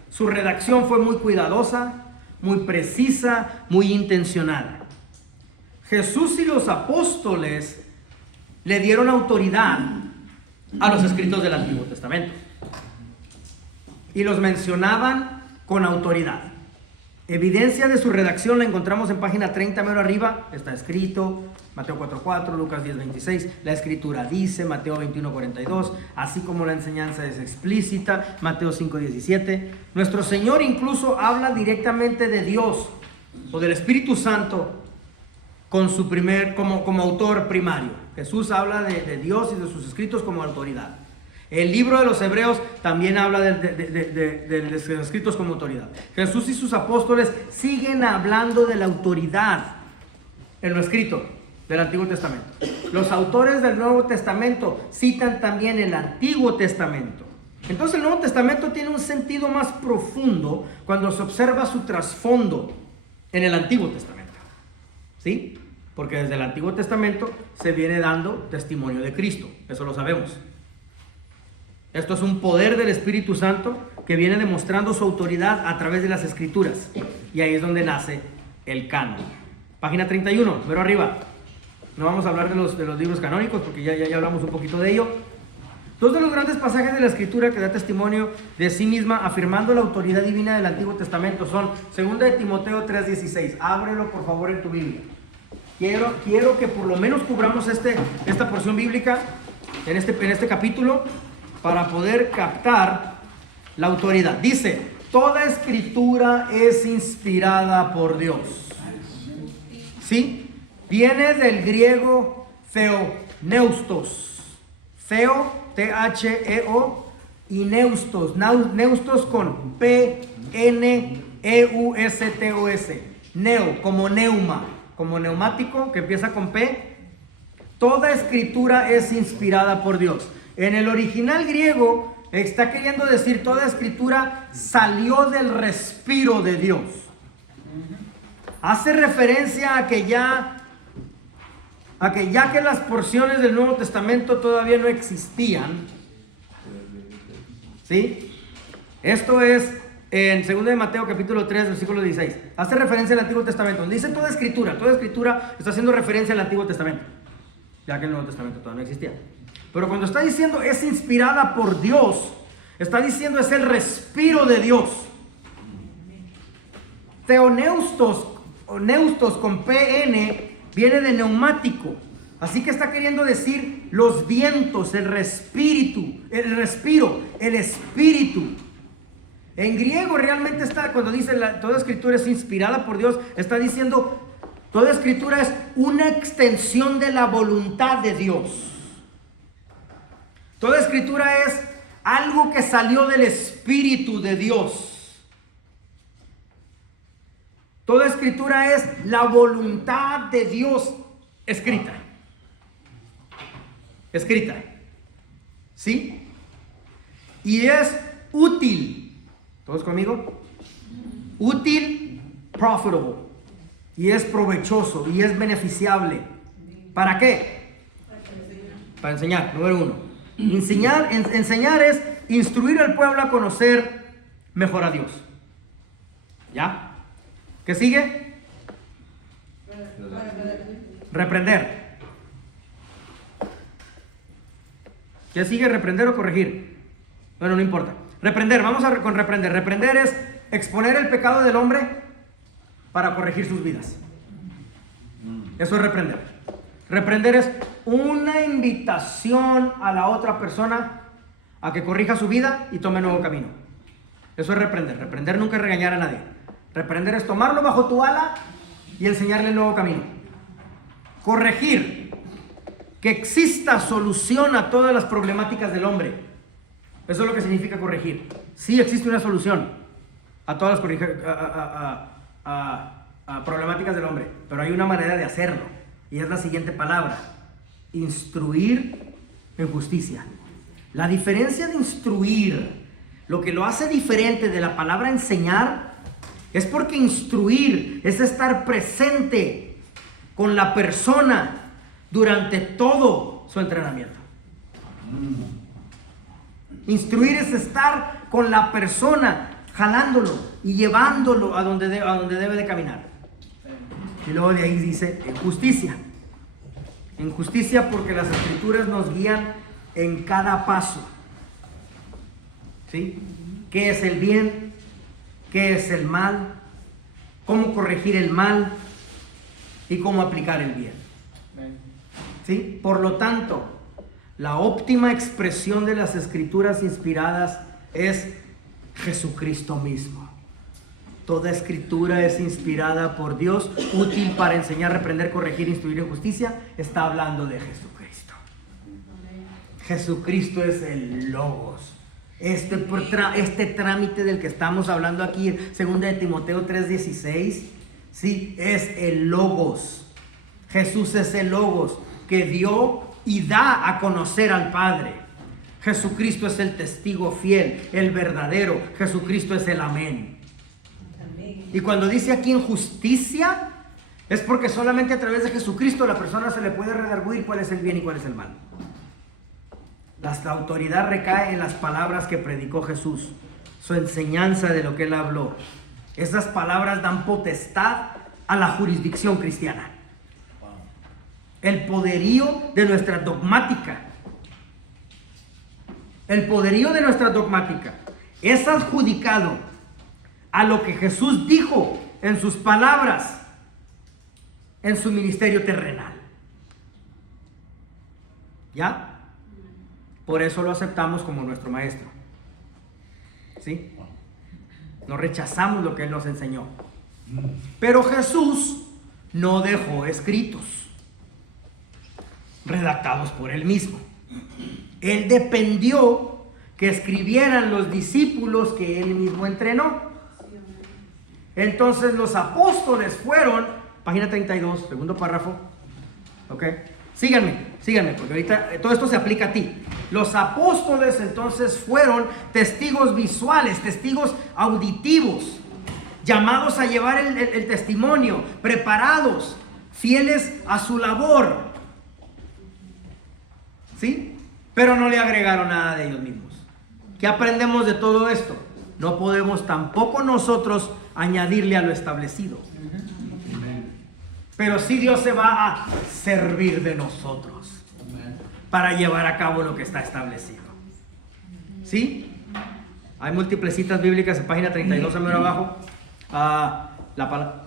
Su redacción fue muy cuidadosa, muy precisa, muy intencionada. Jesús y los apóstoles le dieron autoridad a los escritos del Antiguo Testamento. Y los mencionaban con autoridad. Evidencia de su redacción la encontramos en página 30, mero arriba. Está escrito Mateo 4:4, Lucas 10:26. La escritura dice, Mateo 21:42. Así como la enseñanza es explícita, Mateo 5:17. Nuestro Señor incluso habla directamente de Dios o del Espíritu Santo con su como autor primario. Jesús habla de Dios y de sus escritos como autoridad. El libro de los Hebreos también habla de los escritos como autoridad. Jesús y sus apóstoles siguen hablando de la autoridad en lo escrito del Antiguo Testamento. Los autores del Nuevo Testamento citan también el Antiguo Testamento. Entonces el Nuevo Testamento tiene un sentido más profundo cuando se observa su trasfondo en el Antiguo Testamento. ¿Sí? Porque desde el Antiguo Testamento se viene dando testimonio de Cristo. Eso lo sabemos. Esto es un poder del Espíritu Santo que viene demostrando su autoridad a través de las Escrituras. Y ahí es donde nace el canon. Página 31, pero arriba. No vamos a hablar de los libros canónicos porque ya hablamos un poquito de ello. Dos de los grandes pasajes de la Escritura que da testimonio de sí misma afirmando la autoridad divina del Antiguo Testamento son 2 de Timoteo 3:16. Ábrelo por favor en tu Biblia. Quiero que por lo menos cubramos esta porción bíblica en este capítulo para poder captar la autoridad. Dice, toda escritura es inspirada por Dios. ¿Sí? Viene del griego theoneustos. Theo, T-H-E-O, y neustos. Neustos con P-N-E-U-S-T-O-S. Neo, como neuma, como neumático, que empieza con P. Toda escritura es inspirada por Dios. En el original griego está queriendo decir toda escritura salió del respiro de Dios. Hace referencia a que ya que las porciones del Nuevo Testamento todavía no existían. ¿Sí? Esto es en 2 de Mateo capítulo 3 versículo 16. Hace referencia al Antiguo Testamento. Donde dice toda escritura está haciendo referencia al Antiguo Testamento, ya que el Nuevo Testamento todavía no existía. Pero cuando está diciendo es inspirada por Dios, está diciendo es el respiro de Dios. Theoneustos o neustos con PN viene de neumático. Así que está queriendo decir los vientos, el respiro, el espíritu. En griego realmente está, cuando dice toda escritura es inspirada por Dios, está diciendo toda escritura es una extensión de la voluntad de Dios. Toda escritura es algo que salió del Espíritu de Dios. Toda escritura es la voluntad de Dios escrita. Escrita. ¿Sí? Y es útil. ¿Todos conmigo? Útil, profitable. Y es provechoso y es beneficiable. ¿Para qué? Para enseñar, número 1. Enseñar es instruir al pueblo a conocer mejor a Dios. ¿Ya? ¿Qué sigue? Reprender. ¿Qué sigue? ¿Reprender o corregir? Bueno, no importa. Reprender, vamos con reprender. Reprender es exponer el pecado del hombre para corregir sus vidas. Eso es reprender. Reprender es una invitación a la otra persona a que corrija su vida y tome nuevo camino. Eso es reprender. Reprender nunca es regañar a nadie. Reprender es tomarlo bajo tu ala y enseñarle el nuevo camino. Corregir, que exista solución a todas las problemáticas del hombre. Eso es lo que significa corregir. Sí existe una solución a todas las problemáticas del hombre, pero hay una manera de hacerlo, y es la siguiente palabra: instruir en justicia. La diferencia de instruir, lo que lo hace diferente de la palabra enseñar, es porque instruir es estar presente con la persona durante todo su entrenamiento. Instruir es estar con la persona, jalándolo y llevándolo a donde debe de caminar. Y luego de ahí dice en justicia. En justicia, porque las escrituras nos guían en cada paso. ¿Sí? ¿Qué es el bien? ¿Qué es el mal? ¿Cómo corregir el mal? Y cómo aplicar el bien. ¿Sí? Por lo tanto, la óptima expresión de las escrituras inspiradas es Jesucristo mismo. Toda escritura es inspirada por Dios, útil para enseñar, reprender, corregir, instruir en justicia. Está hablando de Jesucristo. Jesucristo es el Logos. Este trámite del que estamos hablando aquí en 2 de Timoteo 3:16, ¿sí? Es el Logos. Jesús es el Logos que dio y da a conocer al Padre. Jesucristo es el testigo fiel, el verdadero. Jesucristo es el amén. Y cuando dice aquí en justicia, es porque solamente a través de Jesucristo la persona se le puede redarguir cuál es el bien y cuál es el mal. La autoridad recae en las palabras que predicó Jesús, su enseñanza de lo que él habló. Esas palabras dan potestad a la jurisdicción cristiana. El poderío de nuestra dogmática. El poderío de nuestra dogmática es adjudicado a lo que Jesús dijo en sus palabras en su ministerio terrenal. ¿Ya? Por eso lo aceptamos como nuestro maestro. ¿Sí? No rechazamos lo que él nos enseñó. Pero Jesús no dejó escritos redactados por él mismo. Él dependió que escribieran los discípulos que él mismo entrenó. Entonces los apóstoles fueron, página 32, segundo párrafo. ¿Ok? Síganme, porque ahorita todo esto se aplica a ti. Los apóstoles entonces fueron testigos visuales, testigos auditivos, llamados a llevar el testimonio, preparados, fieles a su labor. ¿Sí? Pero no le agregaron nada de ellos mismos. ¿Qué aprendemos de todo esto? No podemos tampoco nosotros añadirle a lo establecido. Pero sí Dios se va a servir de nosotros para llevar a cabo lo que está establecido. ¿Sí? Hay múltiples citas bíblicas en página 32 a mero abajo.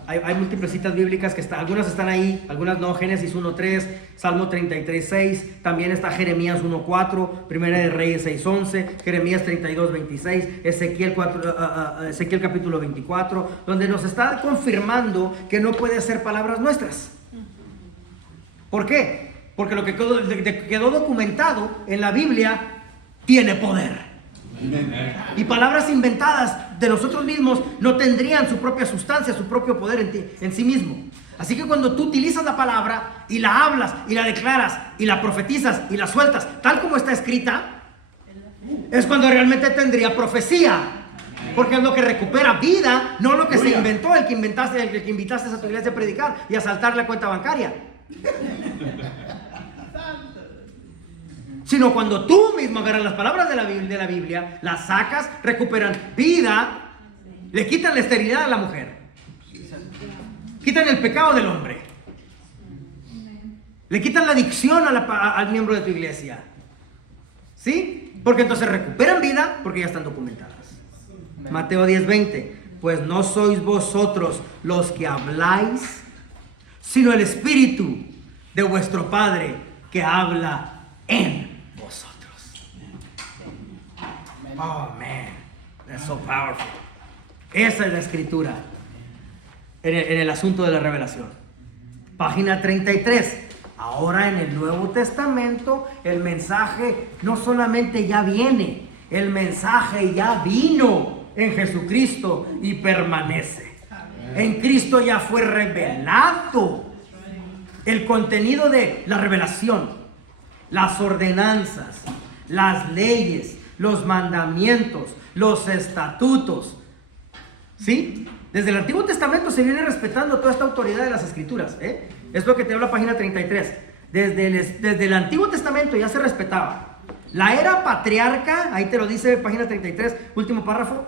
Hay múltiples citas bíblicas que algunas están ahí, algunas no. Génesis 1:3, Salmo 33:6, también está Jeremías 1:4, Primera de Reyes 6:11, Jeremías 32:26, Ezequiel capítulo 24, donde nos está confirmando que no puede ser palabras nuestras. ¿Por qué? Porque lo que quedó documentado en la Biblia tiene poder. Y palabras inventadas de nosotros mismos no tendrían su propia sustancia, su propio poder en sí mismo. Así que cuando tú utilizas la palabra y la hablas y la declaras y la profetizas y la sueltas tal como está escrita, es cuando realmente tendría profecía. Porque es lo que recupera vida, no lo que se inventó, el que invitaste a tu iglesia a predicar y a saltar la cuenta bancaria. Sino cuando tú mismo agarras las palabras de la Biblia, las sacas, recuperan vida, le quitan la esterilidad a la mujer, quitan el pecado del hombre, le quitan la adicción al miembro de tu iglesia. ¿Sí? Porque entonces recuperan vida porque ya están documentadas. Mateo 10:20. Pues no sois vosotros los que habláis, sino el Espíritu de vuestro Padre que habla en vosotros. Oh man, that's so powerful. Esa es la escritura en el asunto de la revelación. Página 33. Ahora en el Nuevo Testamento el mensaje no solamente ya viene, el mensaje ya vino en Jesucristo y permanece. En Cristo ya fue revelado el contenido de la revelación, las ordenanzas, las leyes, los mandamientos, los estatutos. ¿Sí? Desde el Antiguo Testamento se viene respetando toda esta autoridad de las Escrituras. Es lo que te habla página 33. Desde el Antiguo Testamento ya se respetaba. La era patriarca, ahí te lo dice página 33, último párrafo.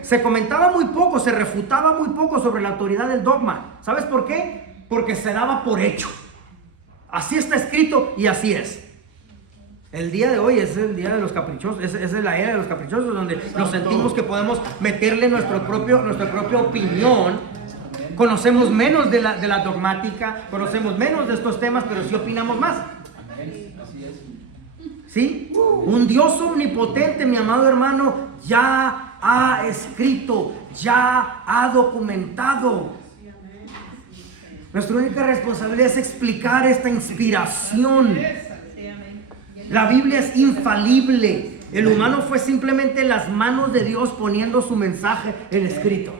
Se comentaba muy poco, se refutaba muy poco sobre la autoridad del dogma. ¿Sabes por qué? Porque se daba por hecho. Así está escrito y así es. El día de hoy es el día de los caprichosos, esa es la era de los caprichosos, donde nos sentimos que podemos meterle nuestra propia opinión. Conocemos menos de la dogmática, conocemos menos de estos temas, pero sí opinamos más. ¿Sí? Un Dios omnipotente, mi amado hermano, ya ha escrito, ya ha documentado. Nuestra única responsabilidad es explicar esta inspiración. La Biblia es infalible. El humano fue simplemente las manos de Dios poniendo su mensaje en escrito.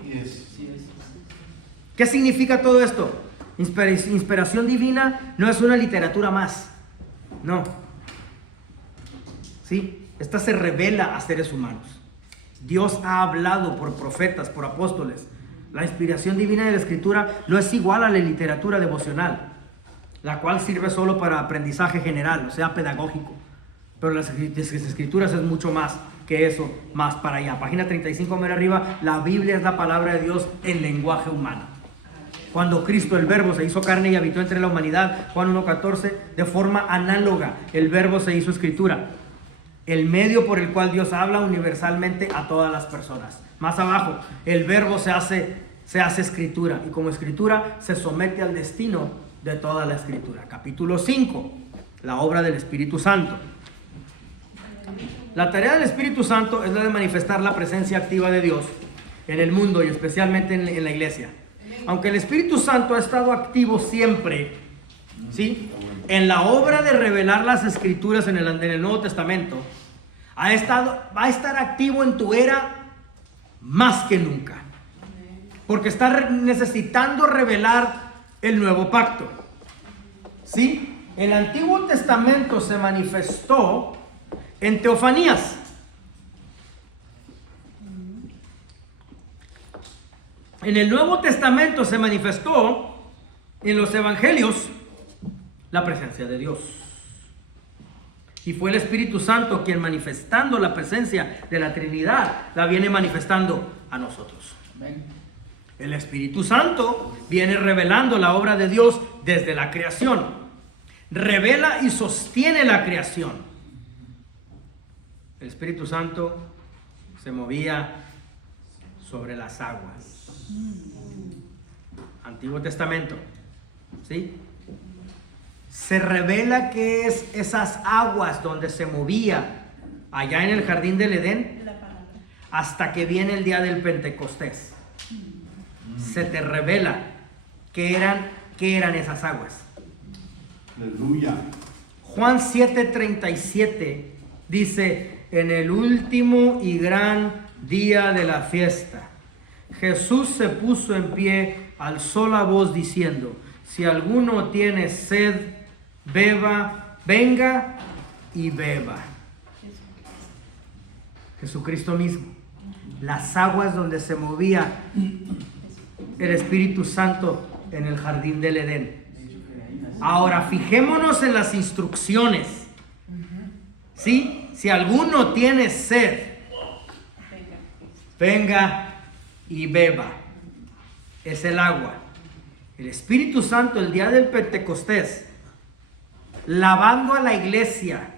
¿Qué significa todo esto? Inspiración divina no es una literatura más. No. ¿Sí? Esta se revela a seres humanos. Dios ha hablado por profetas, por apóstoles. La inspiración divina de la Escritura no es igual a la literatura devocional, la cual sirve solo para aprendizaje general, o sea, pedagógico. Pero las Escrituras es mucho más que eso, más para allá. Página 35, más arriba, la Biblia es la palabra de Dios en lenguaje humano. Cuando Cristo, el Verbo, se hizo carne y habitó entre la humanidad, Juan 1:14, de forma análoga, el Verbo se hizo Escritura. El medio por el cual Dios habla universalmente a todas las personas. Más abajo, el Verbo se hace Escritura, y como Escritura se somete al destino de toda la Escritura. Capítulo 5, la obra del Espíritu Santo. La tarea del Espíritu Santo es la de manifestar la presencia activa de Dios en el mundo y especialmente en la iglesia. Aunque el Espíritu Santo ha estado activo siempre, ¿sí?, en la obra de revelar las Escrituras en el Nuevo Testamento, va a estar activo en tu era más que nunca. Porque está necesitando revelar el nuevo pacto. ¿Sí? El Antiguo Testamento se manifestó en teofanías. En el Nuevo Testamento se manifestó en los evangelios la presencia de Dios. Y fue el Espíritu Santo quien, manifestando la presencia de la Trinidad, la viene manifestando a nosotros. Amén. El Espíritu Santo viene revelando la obra de Dios desde la creación. Revela y sostiene la creación. El Espíritu Santo se movía sobre las aguas. Antiguo Testamento. ¿Sí? Se revela que es esas aguas donde se movía allá en el jardín del Edén hasta que viene el día del Pentecostés. Se te revela qué eran esas aguas. Aleluya. Juan 7:37 dice: en el último y gran día de la fiesta, Jesús se puso en pie, alzó la voz diciendo: si alguno tiene sed, venga y beba. Jesucristo mismo, las aguas donde se movía el Espíritu Santo en el jardín del Edén. Ahora fijémonos en las instrucciones. ¿Sí? Si alguno tiene sed, venga y beba. Es el agua. El Espíritu Santo el día del Pentecostés, lavando a la iglesia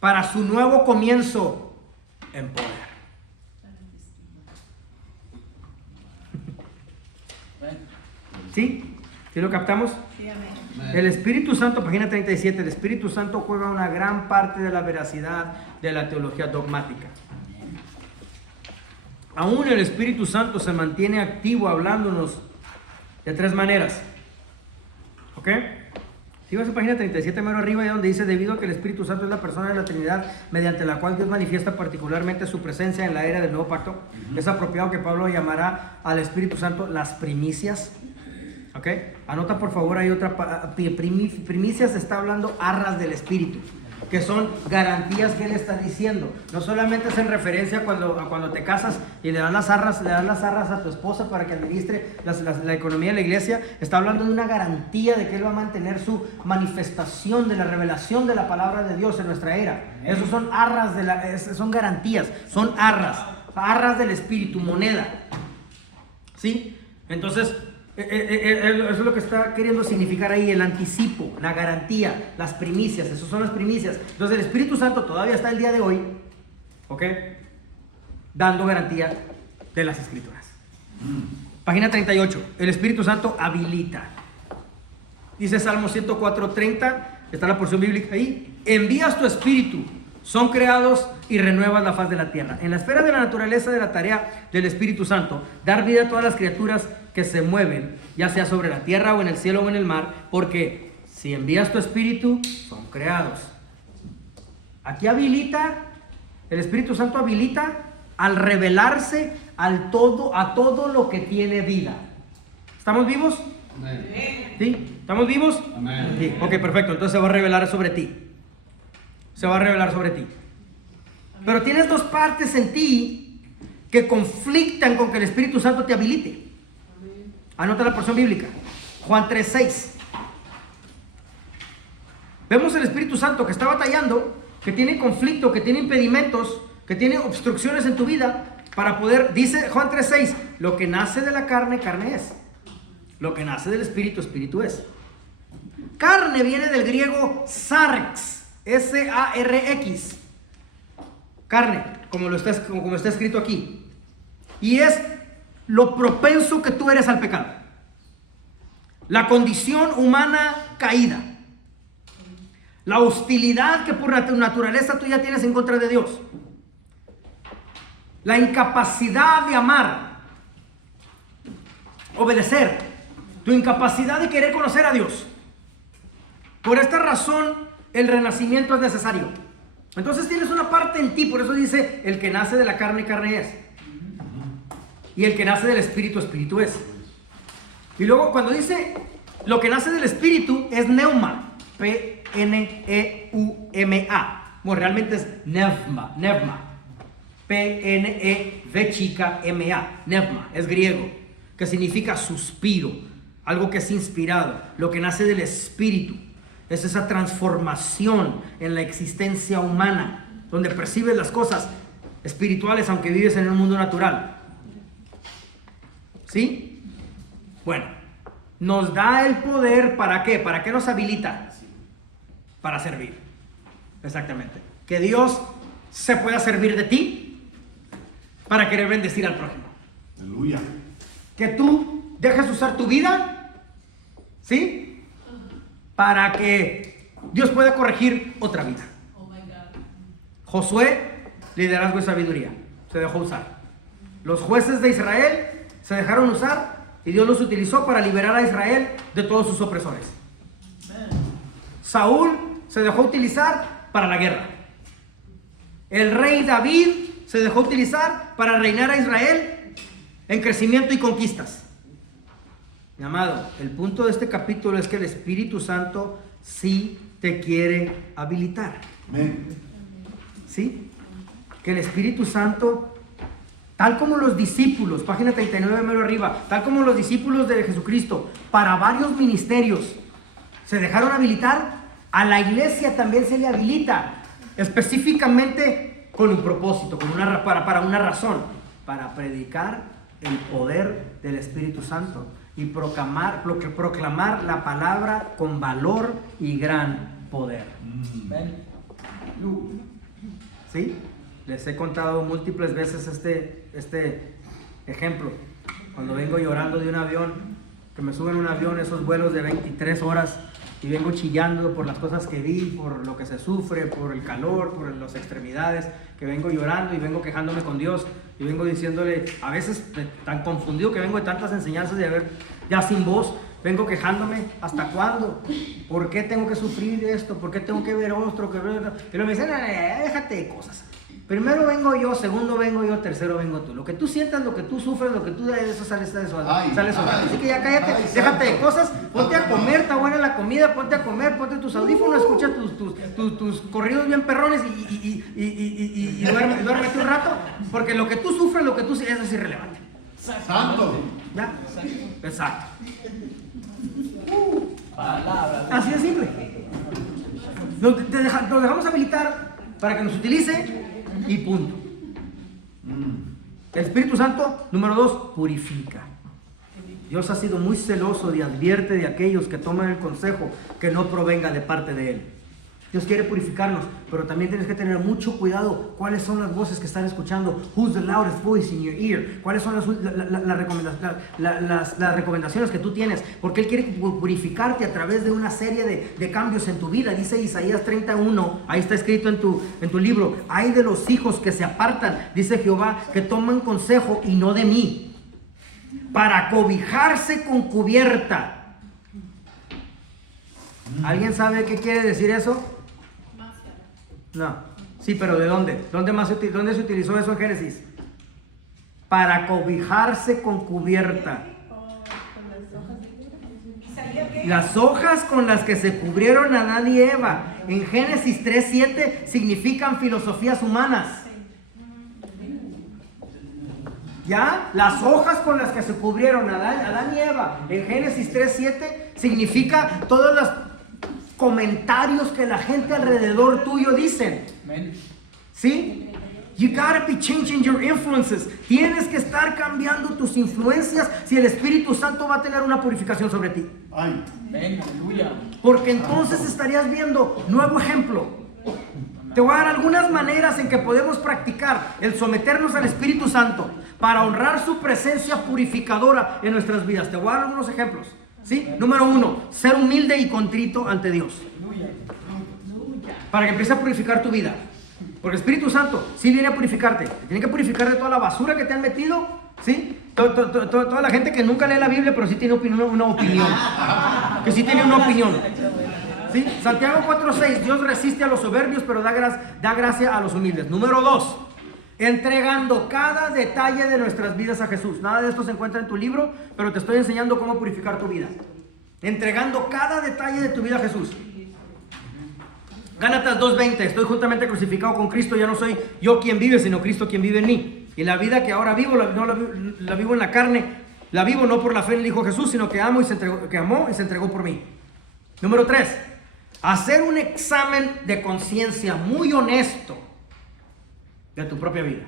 para su nuevo comienzo en poder. ¿Sí? ¿Sí lo captamos? Sí, amén. El Espíritu Santo, página 37, el Espíritu Santo juega una gran parte de la veracidad de la teología dogmática. Aún el Espíritu Santo se mantiene activo hablándonos de tres maneras. ¿Ok? Si vas a página 37, mero arriba, ahí donde dice: debido a que el Espíritu Santo es la persona de la Trinidad mediante la cual Dios manifiesta particularmente su presencia en la era del nuevo pacto, es apropiado que Pablo llamará al Espíritu Santo las primicias. ¿Ok? Anota por favor, hay otra. Primicias está hablando arras del Espíritu, que son garantías que él está diciendo. No solamente es en referencia cuando te casas y le das las arras a tu esposa para que administre la economía de la iglesia. Está hablando de una garantía de que él va a mantener su manifestación de la revelación de la palabra de Dios en nuestra era. Esos son arras son garantías, son arras del Espíritu, moneda. ¿Sí? Entonces, eso es lo que está queriendo significar ahí, el anticipo, la garantía, las primicias. Esas son las primicias. Entonces el Espíritu Santo todavía está el día de hoy, ¿ok?, dando garantía de las Escrituras. Página 38, el Espíritu Santo habilita. Dice Salmo 104:30, está la porción bíblica ahí: envías tu Espíritu, son creados y renuevas la faz de la tierra. En la esfera de la naturaleza de la tarea del Espíritu Santo, dar vida a todas las criaturas que se mueven, ya sea sobre la tierra o en el cielo o en el mar, porque si envías tu Espíritu, son creados. Aquí habilita, el Espíritu Santo habilita al revelarse a todo lo que tiene vida. ¿Estamos vivos? Amén. ¿Sí? ¿Estamos vivos? Amén. Sí. Ok, perfecto. Entonces se va a revelar sobre ti. Se va a revelar sobre ti. Pero tienes dos partes en ti que conflictan con que el Espíritu Santo te habilite. Anota la porción bíblica. Juan 3:6. Vemos el Espíritu Santo que está batallando, que tiene conflicto, que tiene impedimentos, que tiene obstrucciones en tu vida para poder, dice Juan 3:6, lo que nace de la carne, carne es. Lo que nace del Espíritu, Espíritu es. Carne viene del griego sarx, S-A-R-X. Carne, como está escrito aquí. Y es lo propenso que tú eres al pecado. La condición humana caída. La hostilidad que por naturaleza tú ya tienes en contra de Dios. La incapacidad de amar, obedecer. Tu incapacidad de querer conocer a Dios. Por esta razón, el renacimiento es necesario. Entonces tienes una parte en ti, por eso dice, el que nace de la carne, carne es. Y el que nace del Espíritu, Espíritu es. Y luego cuando dice, lo que nace del Espíritu es neuma, P-N-E-U-M-A. Bueno, realmente es nevma, P-N-E-V chica M-A, nevma, es griego, que significa suspiro, algo que es inspirado. Lo que nace del Espíritu es esa transformación en la existencia humana, donde percibes las cosas espirituales aunque vives en un mundo natural. ¿Sí? Bueno, nos da el poder, ¿para qué? ¿Para qué nos habilita? Para servir. Exactamente. Que Dios se pueda servir de ti para querer bendecir al prójimo. Aleluya. Que tú dejes usar tu vida, ¿sí?, para que Dios pueda corregir otra vida. Josué, liderazgo y sabiduría, se dejó usar. Los jueces de Israel se dejaron usar y Dios los utilizó para liberar a Israel de todos sus opresores. Saúl se dejó utilizar para la guerra. El rey David se dejó utilizar para reinar a Israel en crecimiento y conquistas. Mi amado, el punto de este capítulo es que el Espíritu Santo sí te quiere habilitar. Amén. ¿Sí? Que el Espíritu Santo, tal como los discípulos, página 39 mero arriba, tal como los discípulos de Jesucristo, para varios ministerios se dejaron habilitar, a la iglesia también se le habilita, específicamente con un propósito, para una razón, para predicar el poder del Espíritu Santo y proclamar la palabra con valor y gran poder. ¿Sí? Les he contado múltiples veces este ejemplo. Cuando vengo llorando de un avión, que me suben a un avión, esos vuelos de 23 horas, y vengo chillando por las cosas que vi, por lo que se sufre, por el calor, por las extremidades, que vengo llorando y vengo quejándome con Dios, y vengo diciéndole, a veces tan confundido que vengo de tantas enseñanzas de haber ya sin voz, vengo quejándome, ¿hasta cuándo? ¿Por qué tengo que sufrir esto? ¿Por qué tengo que ver otro? Pero me dicen, déjate de cosas. Primero vengo yo, segundo vengo yo, tercero vengo tú. Lo que tú sientas, lo que tú sufres, lo que tú de eso sale sobrando. Así que ya cállate, déjate de cosas, ponte a comer, está buena la comida, ponte a comer, ponte tus audífonos, escucha tus corridos bien perrones y duérmete un rato, porque lo que tú sufres, lo que tú sientes, eso es irrelevante. Santo. ¿Ya? Exacto. Así de simple. Nos dejamos habilitar para que nos utilice y punto. El Espíritu Santo, número 2, purifica. Dios ha sido muy celoso y advierte de aquellos que toman el consejo que no provenga de parte de Él. Dios quiere purificarnos, pero también tienes que tener mucho cuidado. ¿Cuáles son las voces que están escuchando? Who's the loudest voice in your ear? ¿Cuáles son las recomendaciones que tú tienes? Porque Él quiere purificarte a través de una serie de cambios en tu vida. Dice Isaías 31, ahí está escrito en tu libro: hay de los hijos que se apartan, dice Jehová, que toman consejo y no de mí, para cobijarse con cubierta. ¿Alguien sabe qué quiere decir eso? No. Sí, pero ¿de dónde? ¿Dónde se utilizó eso en Génesis? Para cobijarse con cubierta. Las hojas con las que se cubrieron Adán y Eva en Génesis 3:7 significan filosofías humanas. ¿Ya? Las hojas con las que se cubrieron Adán y Eva en Génesis 3:7 significa todos los comentarios que la gente alrededor tuyo dicen. ¿Sí? You gotta be changing your influences. Tienes que estar cambiando tus influencias si el Espíritu Santo va a tener una purificación sobre ti. Ay. Porque entonces estarías viendo nuevo ejemplo. Te voy a dar algunas maneras en que podemos practicar el someternos al Espíritu Santo para honrar su presencia purificadora en nuestras vidas. Te voy a dar algunos ejemplos. ¿Sí? Número 1, ser humilde y contrito ante Dios. Para que empiece a purificar tu vida. Porque el Espíritu Santo sí viene a purificarte. Te tiene que purificar de toda la basura que te han metido. ¿Sí? Toda la gente que nunca lee la Biblia, pero sí tiene una opinión. Que sí tiene una opinión. ¿Sí? Santiago 4:6, Dios resiste a los soberbios, pero da gracia a los humildes. Número 2, entregando cada detalle de nuestras vidas a Jesús. Nada de esto se encuentra en tu libro, pero te estoy enseñando cómo purificar tu vida. Entregando cada detalle de tu vida a Jesús. Gálatas 2:20, estoy juntamente crucificado con Cristo, ya no soy yo quien vive, sino Cristo quien vive en mí. Y la vida que ahora vivo, la vivo en la carne, la vivo no por la fe en el Hijo Jesús, sino que amó y se entregó por mí. Número 3, hacer un examen de conciencia muy honesto de tu propia vida,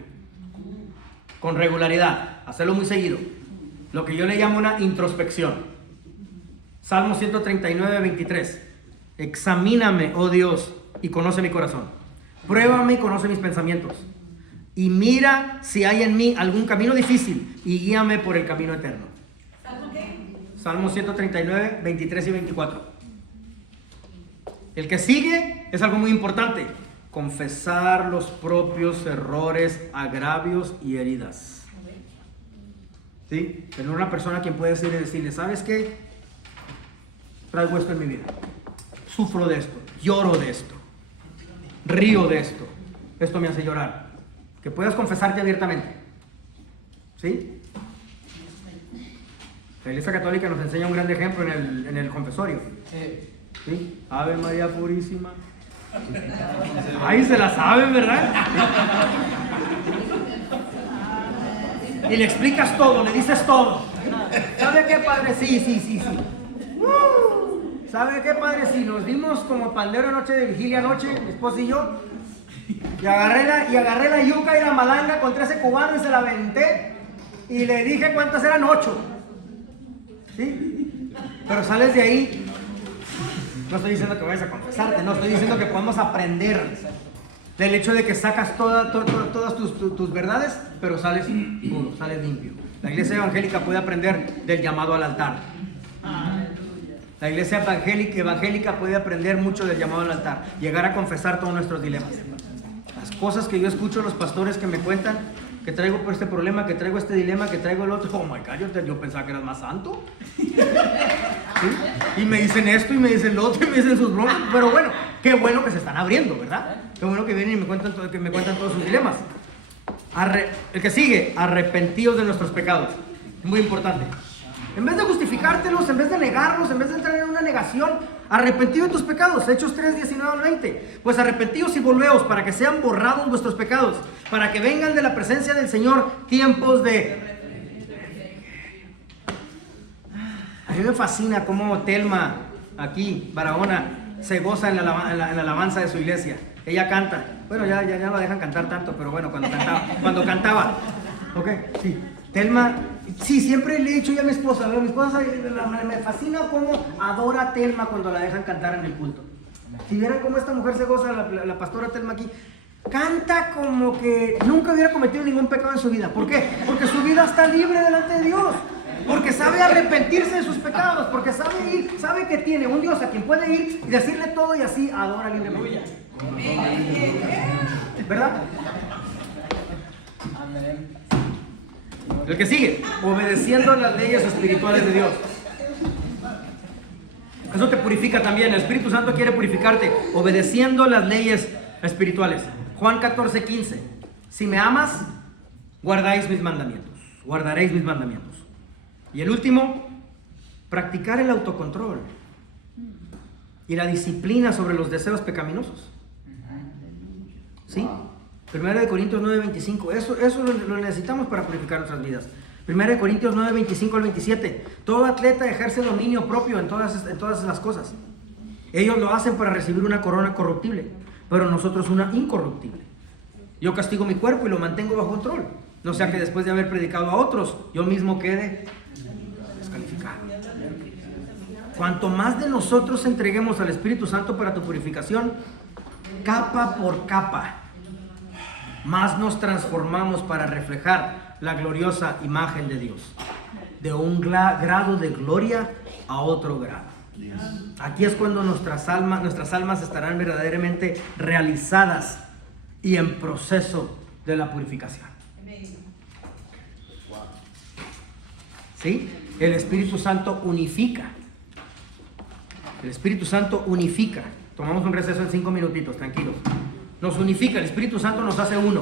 con regularidad, hacerlo muy seguido, lo que yo le llamo una introspección. Salmo 139:23, examíname, oh Dios, y conoce mi corazón, pruébame y conoce mis pensamientos, y mira si hay en mí algún camino difícil, y guíame por el camino eterno. Salmo 139:23 y 24. El que sigue es algo muy importante: confesar los propios errores, agravios y heridas. ¿Sí? Tener una persona quien puede decirle, ¿sabes qué? Traigo esto en mi vida. Sufro de esto, lloro de esto, río de esto. esto me hace llorar. Que puedas confesarte abiertamente. ¿Sí? La Iglesia Católica nos enseña un gran ejemplo en el confesorio. ¿Sí? Ave María Purísima. Ay, se la saben, ¿verdad? Y le explicas todo, le dices todo. ¿Sabe qué, padre? Sí. ¿Sabe qué, padre? Sí, nos dimos como pandero noche de vigilia anoche, mi esposa y yo. Y agarré la yuca y la malanga con 13 cubanos y se la aventé. Y le dije cuántas eran, 8. ¿Sí? Pero sales de ahí. No estoy diciendo que vayas a confesarte, no estoy diciendo que podemos aprender del hecho de que sacas todas tus verdades, pero sales puro, sales limpio. La iglesia evangélica puede aprender del llamado al altar. La iglesia evangélica puede aprender mucho del llamado al altar, llegar a confesar todos nuestros dilemas. Las cosas que yo escucho los pastores que me cuentan, que traigo por este problema, que traigo este dilema, que traigo el otro. Oh my God, yo pensaba que eras más santo. ¿Sí? Y me dicen esto y me dicen lo otro y me dicen sus bromas. Pero bueno, qué bueno que se están abriendo, ¿verdad? Qué bueno que vienen y me cuentan todos sus dilemas. El que sigue, arrepentidos de nuestros pecados. Muy importante. En vez de justificártelos, en vez de negarlos, en vez de entrar en una negación, arrepentidos de tus pecados. Hechos 3, 19 al 20. Pues arrepentidos y volveos para que sean borrados vuestros pecados, para que vengan de la presencia del Señor tiempos de... A mí me fascina cómo Telma, aquí, Barahona, se goza en la alabanza de su iglesia. Ella canta. Bueno, ya no la dejan cantar tanto, pero bueno, cuando cantaba. Ok, sí. Telma, sí, siempre le he dicho yo a mi esposa, me fascina cómo adora a Telma cuando la dejan cantar en el culto. Si vieran cómo esta mujer se goza, la pastora Telma aquí, canta como que nunca hubiera cometido ningún pecado en su vida. ¿Por qué? Porque su vida está libre delante de Dios. Porque sabe arrepentirse de sus pecados, porque sabe que tiene un Dios a quien puede ir y decirle todo y así adora libremente. ¿Verdad? Amén. El que sigue, obedeciendo a las leyes espirituales de Dios. Eso te purifica también. El Espíritu Santo quiere purificarte, obedeciendo las leyes espirituales. Juan 14, 15. Si me amas, guardaréis mis mandamientos. Y el último, practicar el autocontrol y la disciplina sobre los deseos pecaminosos. ¿Sí? 1 Corintios 9:25. Eso lo necesitamos para purificar nuestras vidas. 1 Corintios 9:25 al 27. Todo atleta ejerce dominio propio en todas las cosas. Ellos lo hacen para recibir una corona corruptible, pero nosotros una incorruptible. Yo castigo mi cuerpo y lo mantengo bajo control, no sea que después de haber predicado a otros, yo mismo quede descalificado. Cuanto más de nosotros entreguemos al Espíritu Santo para tu purificación, capa por capa, más nos transformamos para reflejar la gloriosa imagen de Dios, de un grado de gloria a otro grado. Aquí es cuando nuestras almas estarán verdaderamente realizadas y en proceso de la purificación. ¿Sí? El Espíritu Santo unifica. El Espíritu Santo unifica. Tomamos un receso en 5 minutitos, tranquilos. Nos unifica, el Espíritu Santo nos hace uno.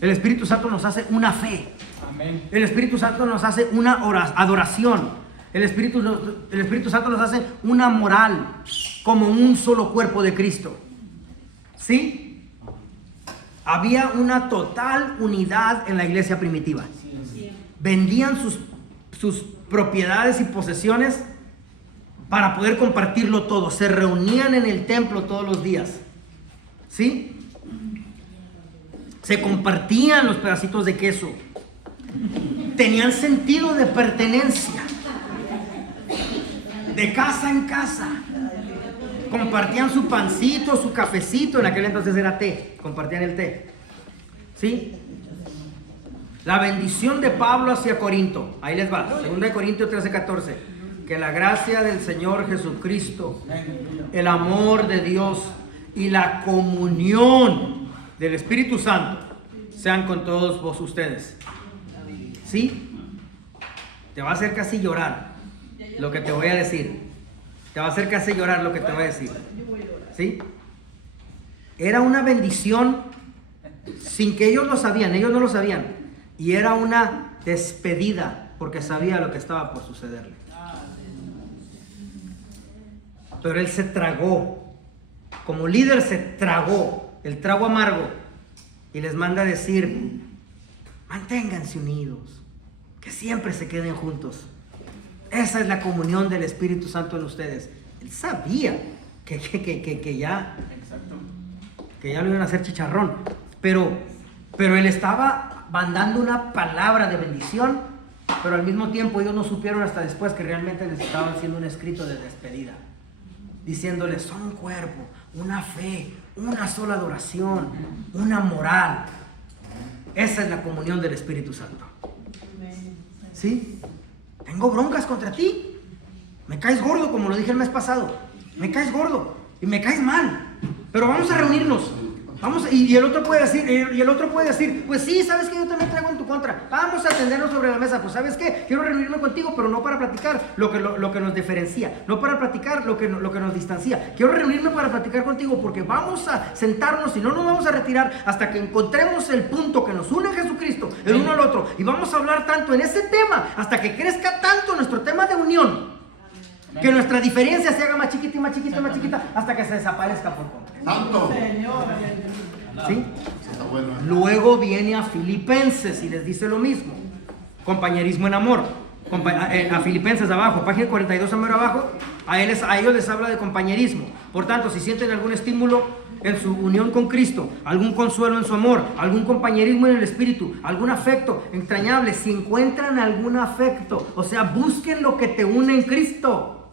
El Espíritu Santo nos hace una fe. Amén. El Espíritu Santo nos hace una adoración. El Espíritu Santo nos hace una moral, como un solo cuerpo de Cristo. ¿Sí? Había una total unidad en la iglesia primitiva. Vendían sus propiedades y posesiones para poder compartirlo todo. Se reunían en el templo todos los días. ¿Sí? Se compartían los pedacitos de queso. Tenían sentido de pertenencia. De casa en casa. Compartían su pancito, su cafecito. En aquel entonces era té. Compartían el té. ¿Sí? La bendición de Pablo hacia Corinto. Ahí les va. 2 Corintios 13:14. Que la gracia del Señor Jesucristo, el amor de Dios y la comunión del Espíritu Santo sean con todos vos ustedes. ¿Sí? Te va a hacer casi llorar lo que te voy a decir. Te va a hacer casi llorar lo que te voy a decir. ¿Sí? Era una bendición sin que ellos no lo sabían. Y era una despedida porque sabía lo que estaba por sucederle. Pero él se tragó, como líder se tragó el trago amargo y les manda a decir: manténganse unidos, que siempre se queden juntos. Esa es la comunión del Espíritu Santo en ustedes. Él sabía que ya lo iban a hacer chicharrón, pero él estaba mandando una palabra de bendición, pero al mismo tiempo ellos no supieron hasta después que realmente les estaban haciendo un escrito de despedida, diciéndoles: son un cuerpo, una fe, una sola adoración, una moral. Esa es la comunión del Espíritu Santo. ¿Sí? Tengo broncas contra ti. Me caes gordo, como lo dije el mes pasado. Me caes gordo y me caes mal. Pero vamos a reunirnos. Y el otro puede decir, pues sí, ¿sabes qué? Yo también traigo en tu contra. Vamos a atendernos sobre la mesa. Pues ¿sabes qué? Quiero reunirme contigo, pero no para platicar lo que nos diferencia, no para platicar lo que nos distancia. Quiero reunirme para platicar contigo porque vamos a sentarnos y no nos vamos a retirar hasta que encontremos el punto que nos une a Jesucristo, el uno al otro. Y vamos a hablar tanto en ese tema hasta que crezca tanto nuestro tema de unión, que nuestra diferencia se haga más chiquita y más chiquita y más chiquita hasta que se desaparezca por completo. Santo. ¿Sí? Está bueno. Luego viene a Filipenses y les dice lo mismo. Compañerismo en amor. A Filipenses abajo, página 42 abajo, a ellos les habla de compañerismo. Por tanto, si sienten algún estímulo en su unión con Cristo, algún consuelo en su amor, algún compañerismo en el Espíritu, algún afecto entrañable, si encuentran algún afecto, o sea, busquen lo que te une en Cristo.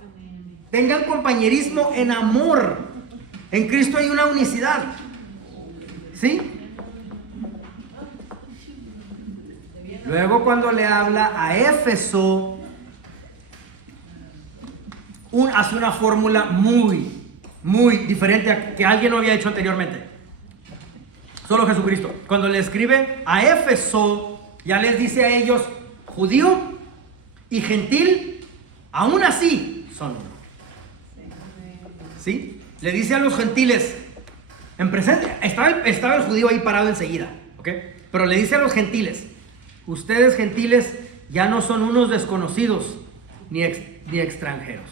Tengan compañerismo en amor. En Cristo hay una unicidad. ¿Sí? Luego cuando le habla a Éfeso, hace una fórmula muy diferente a que alguien lo había hecho anteriormente. Solo Jesucristo. Cuando le escribe a Éfeso, ya les dice a ellos: judío y gentil, aún así son uno. ¿Sí? Le dice a los gentiles, en presente, estaba el judío ahí parado enseguida, ¿ok? Pero le dice a los gentiles: ustedes gentiles ya no son unos desconocidos ni extranjeros.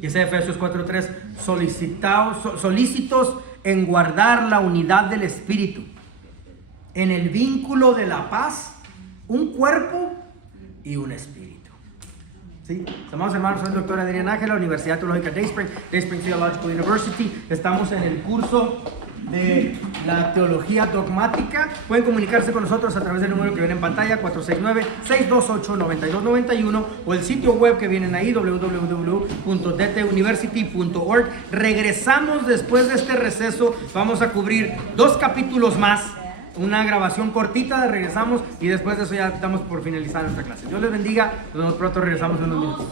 Y ese Efesios 4:3, solícitos en guardar la unidad del Espíritu, en el vínculo de la paz, un cuerpo y un espíritu. ¿Sí? Amados hermanos, soy el doctor Adrián Ángel, la Universidad Teológica Day Spring Theological University. Estamos en el curso de la teología dogmática. Pueden comunicarse con nosotros a través del número que ven en pantalla, 469-628-9291, o el sitio web que vienen ahí, www.dtuniversity.org. Regresamos después de este receso. Vamos a cubrir 2 capítulos más, una grabación cortita, regresamos y después de eso ya estamos por finalizar nuestra clase. Dios les bendiga, nos vemos pronto, regresamos en unos minutos.